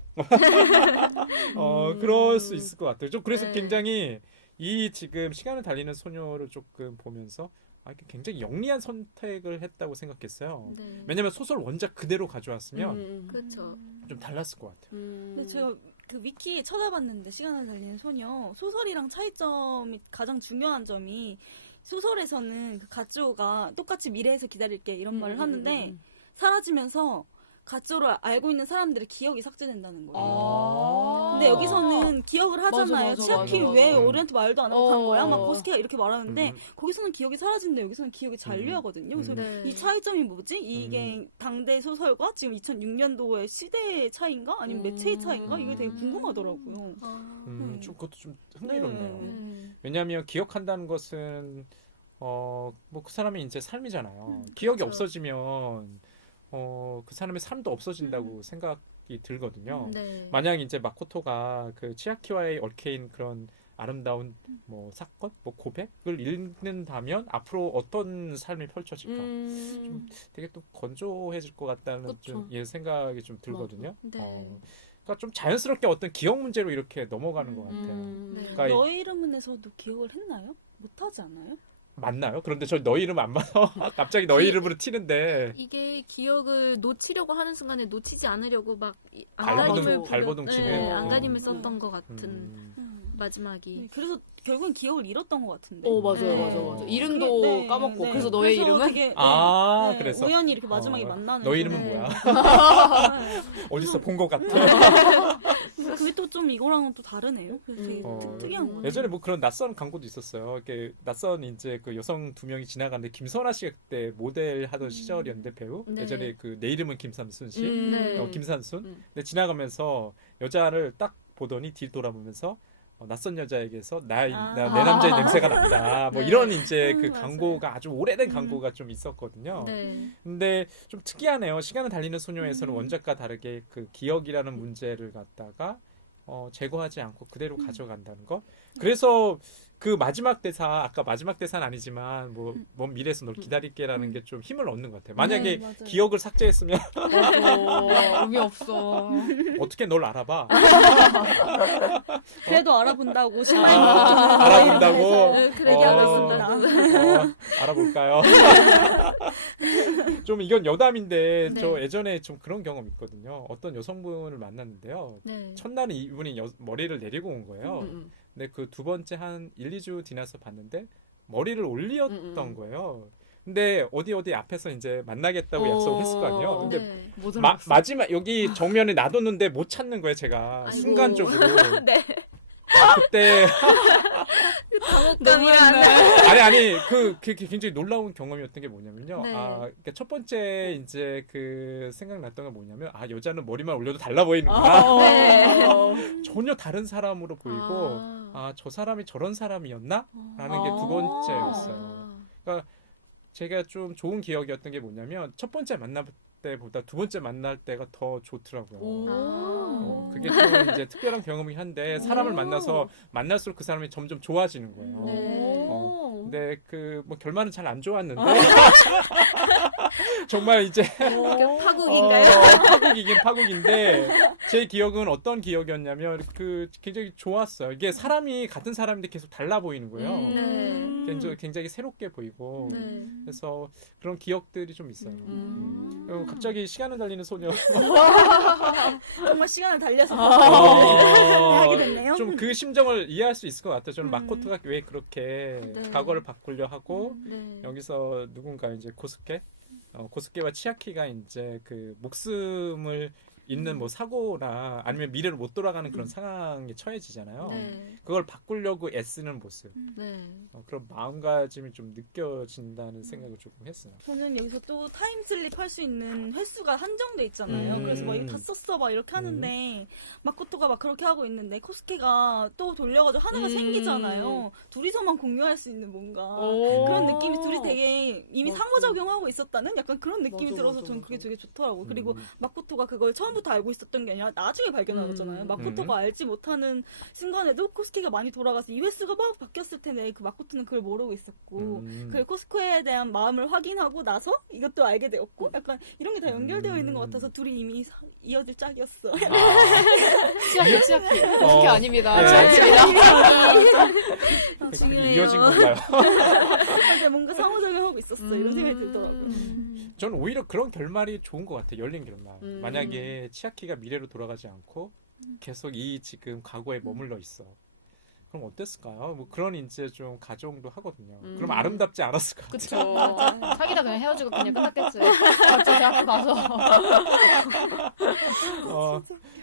그럴 수 있을 것 같아요. 좀 그래서 네. 굉장히 이 지금 시간을 달리는 소녀를 조금 보면서 이렇게 굉장히 영리한 선택을 했다고 생각했어요. 네. 왜냐면 소설 원작 그대로 가져왔으면 그렇죠. 좀 달랐을 것 같아요. 근데 제가 그 위키 찾아봤는데 시간을 달리는 소녀 소설이랑 차이점이 가장 중요한 점이 소설에서는 그 가쪼가 똑같이 미래에서 기다릴게 이런 말을 하는데 사라지면서 가쪼를 알고 있는 사람들의 기억이 삭제된다는 거예요. 근데 여기서는 기억을 하잖아요. 맞아, 치아키 맞아. 왜 오리한테 말도 안 하고 간 거야? 막 어. 코스케가 이렇게 말하는데 거기서는 기억이 사라진데 여기서는 기억이 잔류하거든요. 그래서 네. 이 차이점이 뭐지? 이게 당대 소설과 지금 2006년도의 시대의 차이인가? 아니면 매체의 차이인가? 이게 되게 궁금하더라고요. 좀 그것도 좀 흥미롭네요. 네. 왜냐하면 기억한다는 것은 뭐 그 사람의 이제 삶이잖아요. 기억이 그렇죠. 없어지면 그 사람의 삶도 없어진다고 생각이 들거든요. 네. 만약 이제 마코토가 그 치아키와의 얽혀인 그런 아름다운 뭐 사건, 뭐 고백을 읽는다면 앞으로 어떤 삶이 펼쳐질까? 되게 또 건조해질 것 같다는 그쵸. 좀 생각이 좀 들거든요. 네. 그러니까 좀 자연스럽게 어떤 기억 문제로 이렇게 넘어가는 것 같아요. 네. 그러니까 너의 이름은에서도 기억을 했나요? 못하지 않아요? 맞나요? 그런데 저 너희 이름 안 봐서 갑자기 너희 이름으로 튀는데 이게 기억을 놓치려고 하는 순간에 놓치지 않으려고 막 발버둥 네, 치는. 안간힘을 썼던 것 같은 음. 마지막이. 네, 그래서 결국엔 기억을 잃었던 것 같은데. 맞아요, 네. 맞아. 이름도 그게- 네, 까먹고. 네. 그래서 너의 그래서 이름은? 되게, 아, 그래서? 우연히 이렇게 마지막에 만나는. 너희 이름은 네. 뭐야? 네. 어디서 본 것 같아. 그게 또 좀 이거랑은 또 다르네요. 그래서 되게 특이한 거. 예전에 뭐 그런 낯선 광고도 있었어요. 이렇게 낯선 이제 그 여성 두 명이 지나가는데 김선아 씨가 그때 모델 하던 시절이었는데 배우. 네. 예전에 그 내 이름은 김삼순 씨. 네. 김산순. 근데 지나가면서 여자를 딱 보더니 뒤 돌아보면서 낯선 여자에게서 내 남자의 냄새가 난다. 뭐 네. 이런 이제 그 맞아요. 광고가 아주 오래된 광고가 좀 있었거든요. 네. 근데 좀 특이하네요. 시간을 달리는 소녀에서는 원작과 다르게 그 기억이라는 문제를 갖다가 제거하지 않고 그대로 가져간다는 거. 그래서 그 마지막 대사, 아까 마지막 대사는 아니지만 뭐 먼 미래에서 널 기다릴게라는 게 좀 힘을 얻는 것 같아요. 만약에 네, 맞아요. 기억을 삭제했으면 맞아. 의미 없어. 어떻게 널 알아봐? 그래도 알아본다고 시간이 알아본다고? 네, 그 얘기하고 있습니다. 알아볼까요? 좀 이건 여담인데 네. 저 예전에 좀 그런 경험 있거든요. 어떤 여성분을 만났는데요. 네. 첫날은 이분이 머리를 내리고 온 거예요. 근데 그 두 번째 한 1, 2주 지나서 봤는데 머리를 올렸던 거예요. 근데 어디 앞에서 이제 만나겠다고 약속을 했었거든요. 근데 네. 뭐 마지막 여기 정면에 놔뒀는데 못 찾는 거예요, 제가. 아이고. 순간적으로. 네. 그때 너무했네. 아니 그게 굉장히 놀라운 경험이었던 게 뭐냐면요. 네. 그러니까 첫 번째 이제 그 생각났던 게 뭐냐면 여자는 머리만 올려도 달라 보이는구나. 네. 전혀 다른 사람으로 보이고 저 사람이 저런 사람이었나? 라는 게 두 번째였어요. 그러니까 제가 좀 좋은 기억이었던 게 뭐냐면 첫 번째 만날 때보다 두 번째 만날 때가 더 좋더라고요. 그게 좀 이제 특별한 경험이긴 한데 사람을 만나서 만날수록 그 사람이 점점 좋아지는 거예요. 네. 근데 그 뭐 결말은 잘 안 좋았는데 정말 이제 파국인가요? 파국이긴 파국인데 제 기억은 어떤 기억이었냐면 그 굉장히 좋았어요. 이게 사람이 같은 사람인데 계속 달라 보이는 거예요. 네. 굉장히 새롭게 보이고 네. 그래서 그런 기억들이 좀 있어요. 그리고 갑자기 시간을 달리는 소녀 정말 시간을 달려서 하게 됐네요. 좀 그 심정을 이해할 수 있을 것 같아요. 저는 음. 마코토가 왜 그렇게 네. 과거를 바꾸려 하고 네. 여기서 누군가 이제 고스케와 치아키가 이제 그 목숨을 잇는 뭐 사고나 아니면 미래로 못 돌아가는 그런 상황에 처해지잖아요. 네. 그걸 바꾸려고 애쓰는 모습, 네. 그런 마음가짐이 좀 느껴진다는 생각을 조금 했어요. 저는 여기서 또 타임슬립 할 수 있는 횟수가 한정돼 있잖아요. 그래서 막 이거 다 썼어 막 이렇게 하는데 마코토가 막 그렇게 하고 있는데 코스케가 또 돌려가지고 하나가 생기잖아요. 둘이서만 공유할 수 있는 뭔가 그런 느낌이 둘이 되게 이미 맞아. 상호작용하고 있었다는 약간 그런 느낌이 맞아, 들어서 맞아, 저는 맞아. 그게 되게 좋더라고요. 그리고 마코토가 그걸 처음부터 알고 있었던 게 아니라 나중에 발견하잖아요. 마코토가 알지 못하는 순간에도 코스케가 많이 돌아가서 이 횟수가 막 바뀌었을 텐데 그 마코토는 그걸 모르고 있었고 그 코스케에 대한 마음을 확인하고 나서 이것도 알게 되었고 약간 이런 게 다 연결되어 있는 것 같아서 둘이 이미 이어질 짝이었어. 치아키. 그게 아닙니다. 네. 치아키입니다. 그게 중요해요. 이어진 건가요? 맞아, 뭔가 상호작용하고 있었어 이런 생각이 들더라고요. 저는 오히려 그런 결말이 좋은 것 같아요. 열린 결말. 음. 만약에 치아키가 미래로 돌아가지 않고 계속 이 지금 과거에 머물러 있어. 그럼 어땠을까요? 뭐 그런 이제 좀 가정도 하거든요. 그럼 아름답지 않았을 것 같아요. 그쵸. 사귀다 그냥 헤어지고 그냥 끝났겠지. 갑자기 대학교 가서.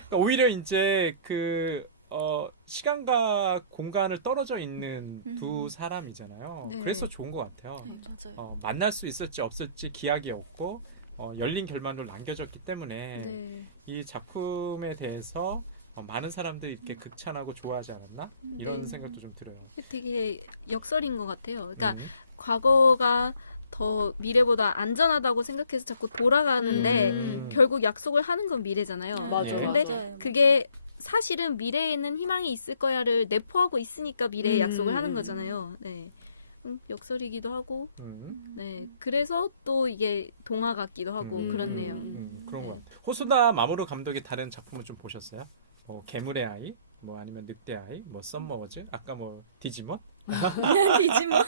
그러니까 오히려 이제 시간과 공간을 떨어져 있는 두 사람이잖아요. 네. 그래서 좋은 것 같아요. 맞아요. 만날 수 있을지 없을지 기약이 없고 열린 결말로 남겨졌기 때문에 네. 이 작품에 대해서 많은 사람들이 이렇게 극찬하고 좋아하지 않았나? 이런 네. 생각도 좀 들어요. 되게 역설인 것 같아요. 그러니까 음. 과거가 더 미래보다 안전하다고 생각해서 자꾸 돌아가는데 결국 약속을 하는 건 미래잖아요. 맞아, 예. 근데 맞아요. 그게 사실은 미래에는 희망이 있을 거야를 내포하고 있으니까 미래에 약속을 하는 거잖아요. 네. 역설이기도 하고, 네. 그래서 또 이게 동화 같기도 하고 그렇네요. 그런 것 같아요. 호소다 마모루 감독의 다른 작품을 좀 보셨어요? 뭐 개물의 아이, 뭐 아니면 늑대 아이, 뭐 썸머워즈, 아까 뭐 디지몬? 디지몬.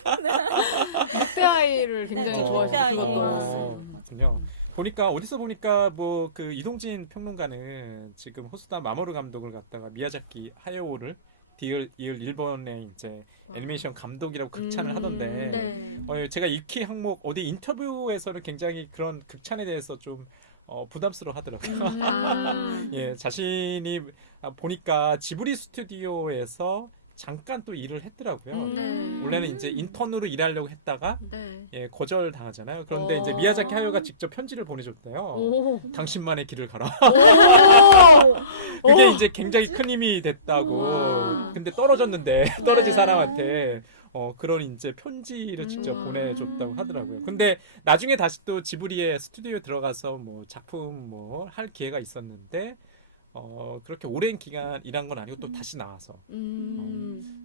늑대아이를 굉장히 네, 좋아해서 늑대아이. 그것도 그렇군요. 보니까 어디서 보니까 뭐 그 이동진 평론가는 지금 호소다 마모루 감독을 갖다가 미야자키 하야오를 이을 일본의 이제 애니메이션 감독이라고 극찬을 하던데 네. 제가 익히 항목 어디 인터뷰에서는 굉장히 그런 극찬에 대해서 좀 부담스러워 하더라고요. 예, 자신이 보니까 지브리 스튜디오에서 잠깐 또 일을 했더라고요. 네. 원래는 이제 인턴으로 일하려고 했다가 네. 예, 거절 당하잖아요. 그런데 이제 미야자키 하야오가 직접 편지를 보내줬대요. 오. 당신만의 길을 가라. 오. 그게 이제 굉장히 큰 힘이 됐다고. 우와. 근데 떨어졌는데 떨어진 네. 사람한테 그런 이제 편지를 직접 보내줬다고 하더라고요. 근데 나중에 다시 또 지브리의 스튜디오에 들어가서 뭐 작품 뭐 할 기회가 있었는데 그렇게 오랜 기간 일한 건 아니고 또 다시 나와서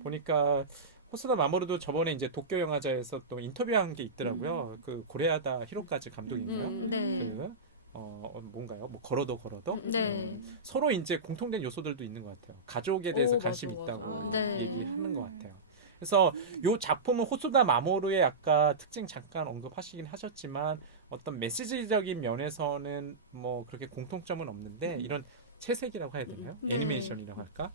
보니까 호소다 마모루도 저번에 이제 도쿄 영화제에서 또 인터뷰한 게 있더라고요. 그 고레하다 히로카즈 감독인가요? 네. 그 뭔가요? 뭐 걸어도 네. 서로 이제 공통된 요소들도 있는 것 같아요. 가족에 대해서 오, 관심이 맞아, 있다고 맞아. 네. 얘기하는 것 같아요. 그래서 요 작품은 호소다 마모루의 아까 특징 잠깐 언급하시긴 하셨지만 어떤 메시지적인 면에서는 뭐 그렇게 공통점은 없는데 이런 채색이라고 해야 되나요? 네. 애니메이션이라고 할까?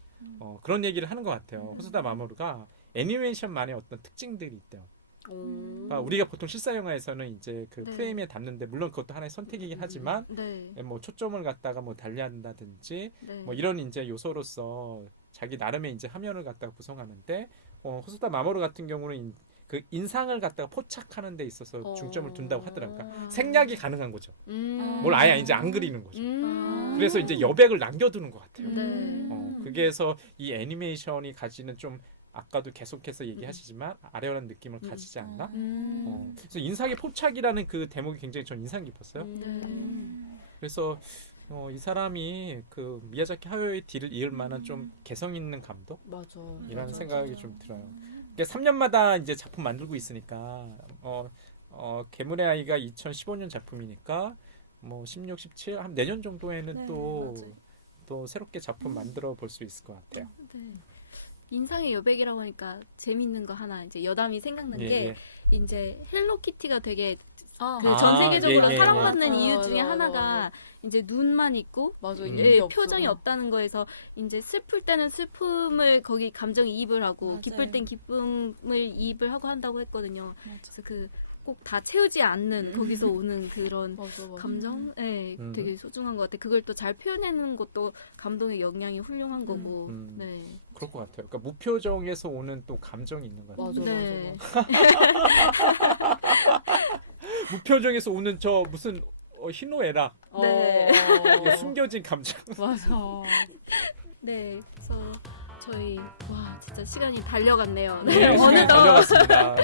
그런 얘기를 하는 것 같아요. 호소다 마모루가 애니메이션만의 어떤 특징들이 있대요. 그러니까 우리가 보통 실사 영화에서는 이제 그 네. 프레임에 담는데 물론 그것도 하나의 선택이긴 하지만 네. 뭐 초점을 갖다가 뭐 달리한다든지 네. 뭐 이런 이제 요소로서 자기 나름의 이제 화면을 갖다가 구성하는데 호소다 마모루 같은 경우는 그 인상을 갖다가 포착하는 데 있어서 중점을 둔다고 하더라고요. 그러니까 생략이 가능한 거죠. 뭘 아예 이제 안 그리는 거죠. 그래서 이제 여백을 남겨두는 것 같아요. 네. 그게서 이 애니메이션이 가지는 좀 아까도 계속해서 얘기하시지만 아련한 느낌을 가지지 않나? 그래서 인상의 포착이라는 그 대목이 굉장히 전 인상 깊었어요. 그래서 이 사람이 그 미야자키 하야오의 뒤를 이을 만한 좀 개성 있는 감독이라는 맞아. 생각이 좀 들어요. 그러니까 3년마다 이제 작품 만들고 있으니까 개물의 아이가 2015년 작품이니까 뭐 16, 17, 한 내년 정도에는 네, 또 새롭게 작품 만들어 볼 수 있을 것 같아요. 네. 인상의 여백이라고 하니까 재밌는 거 하나 이제 여담이 생각난 예, 게 예. 이제 헬로키티가 되게 아, 그 전 세계적으로 예, 예, 사랑받는 예. 이유 맞아, 중에 맞아, 하나가 맞아. 이제 눈만 있고 맞아. 예, 표정이 없다는 거에서 이제 슬플 때는 슬픔을 거기 감정이입을 하고 맞아요. 기쁠 땐 기쁨을 이입을 하고 한다고 했거든요. 그래서 그 꼭 다 채우지 않는 거기서 오는 그런 맞아. 감정, 네, 되게 소중한 것 같아. 그걸 또 잘 표현하는 것도 감독의 역량이 훌륭한 거고, 네. 그럴 것 같아요. 그러니까 무표정에서 오는 또 감정이 있는 것 같아요. 맞아. 네. 무표정에서 오는 저 무슨 희노애락 네. 이게 숨겨진 감정. 맞아. 네, 그래서 저희 와 진짜 시간이 달려갔네요. 네, 네, 시간이 어느덧 달려갔습니다.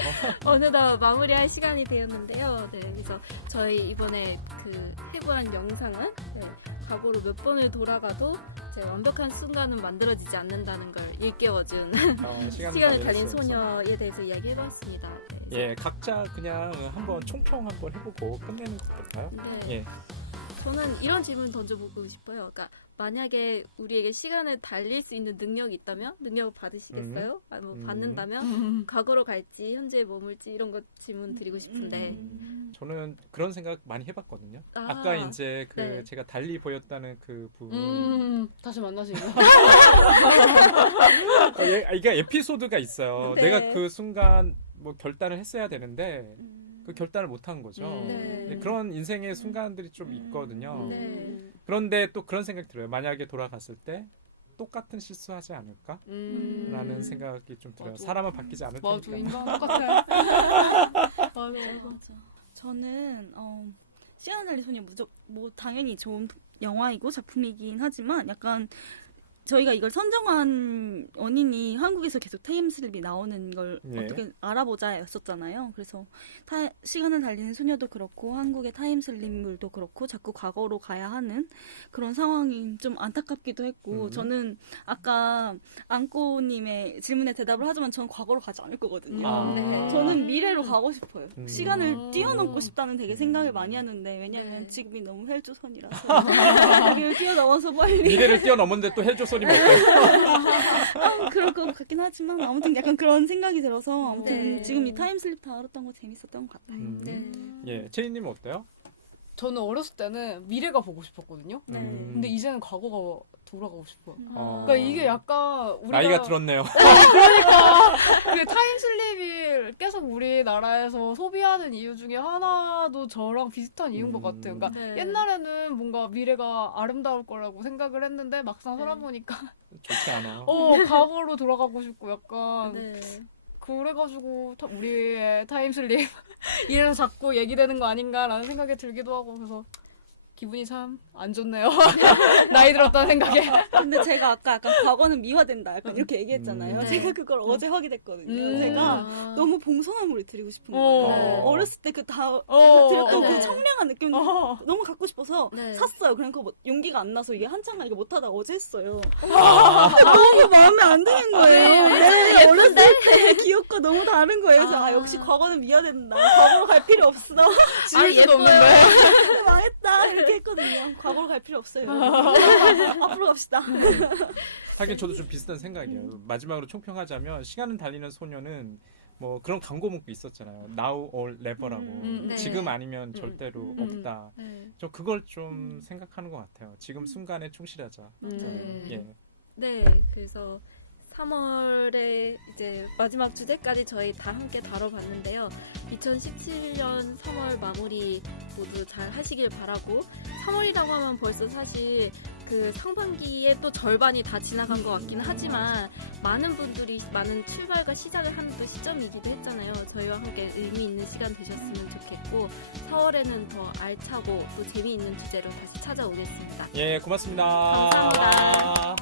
어느덧 마무리할 시간이 되었는데요. 네, 그래서 저희 이번에 그 해부한 영상은 과거로 몇 번을 돌아가도 이제 완벽한 순간은 만들어지지 않는다는 걸 일깨워준 시간을 달린 소녀에 대해서 이야기해봤습니다. 네. 예, 각자 그냥 한번 총평 한번 해보고 끝내는 것 같아요. 네. 예. 저는 이런 질문 던져보고 싶어요. 그러니까 만약에 우리에게 시간을 달릴 수 있는 능력이 있다면 능력을 받으시겠어요? 뭐 받는다면 과거로 갈지 현재에 머물지 이런 거 질문 드리고 싶은데 저는 그런 생각 많이 해봤거든요. 아, 아까 이제 그 네. 제가 달리 보였다는 그 부분. 다시 만나시면. 이게 에피소드가 있어요. 네. 내가 그 순간 뭐 결단을 했어야 되는데 그 결단을 못 한 거죠. 네. 그런 인생의 순간들이 좀 있거든요. 네. 그런데 또 그런 생각 들어요. 만약에 돌아갔을 때 똑같은 실수하지 않을까? 라는 생각이 좀 들어요. 맞아. 사람은 바뀌지 않을 맞아, 테니까. 인간 똑같아. 맞아. 맞아. 저는 시간을 달리 소녀 뭐 당연히 좋은 영화이고 작품이긴 하지만 약간 저희가 이걸 선정한 원인이 한국에서 계속 타임슬립이 나오는 걸 네. 어떻게 알아보자였었잖아요. 그래서 시간을 달리는 소녀도 그렇고 한국의 타임슬립물도 그렇고 자꾸 과거로 가야 하는 그런 상황이 좀 안타깝기도 했고 저는 아까 안꼬님의 질문에 대답을 하지만 전 과거로 가지 않을 거거든요. 네. 저는 미래로 가고 싶어요. 음. 시간을 뛰어넘고 싶다는 되게 생각을 많이 하는데 왜냐면 네. 지금이 너무 헬조선이라서 미래를 뛰어넘어서 빨리 미래를 뛰어넘었는데 또 헬조 소리면 어때요? 그럴 것 같긴 하지만 아무튼 약간 그런 생각이 들어서 아무튼 네. 지금 이 타임슬립 다뤘던 거 재밌었던 것 같아요. 네. 예, 채희님 어때요? 저는 어렸을 때는 미래가 보고 싶었거든요. 네. 근데 이제는 과거가 돌아가고 싶어요. 어. 그러니까 이게 약간 우리가 나이가 들었네요. 그 타임슬립이 계속 우리나라에서 소비하는 이유 중에 하나도 저랑 비슷한 이유인 것 같아요. 그러니까 네. 옛날에는 뭔가 미래가 아름다울 거라고 생각을 했는데 막상 살아보니까 좋지 않아. 과거로 돌아가고 싶고 약간 네. 그래가지고 우리의 타임슬립 이래서 자꾸 얘기되는 거 아닌가라는 생각이 들기도 하고 그래서 기분이 참 안 좋네요. 나이 들었다는 생각에. 근데 제가 아까 약간 과거는 미화된다 약간 이렇게 얘기했잖아요. 네. 제가 그걸 어제 확인했거든요. 제가 아. 너무 봉선화물이 드리고 싶은 어. 거예요. 네. 어렸을 때 그 다 어. 드렸던 네. 그 청량한 느낌도 너무 갖고 싶어서 네. 샀어요. 그냥 그거 용기가 안 나서 이게 한창 이게 못하다가 어제 했어요. 너무 마음에 안 드는 거예요. 네, 어렸을 때 기억과 너무 다른 거예요. 그래서 역시 과거는 미화된다. 과거로 갈 필요 없어. 지울 수도 없는데. 망했다. 이렇게 했거든요. 과거로 갈 필요 없어요. 앞으로 갑시다. 하긴 저도 좀 비슷한 생각이에요. 마지막으로 총평하자면 시간은 달리는 소녀는 뭐 그런 광고 문구 있었잖아요. Now or never라고. 네. 지금 아니면 절대로 없다. 네. 저 그걸 좀 생각하는 것 같아요. 지금 순간에 충실하자. 네. 예. 네, 그래서 3월에 이제 마지막 주제까지 저희 다 함께 다뤄봤는데요. 2017년 3월 마무리 모두 잘 하시길 바라고 3월이라고 하면 벌써 사실 그 상반기에 또 절반이 다 지나간 것 같긴 하지만 많은 분들이 많은 출발과 시작을 하는 또 시점이기도 했잖아요. 저희와 함께 의미 있는 시간 되셨으면 좋겠고 4월에는 더 알차고 또 재미있는 주제로 다시 찾아오겠습니다. 예, 고맙습니다. 감사합니다. 와.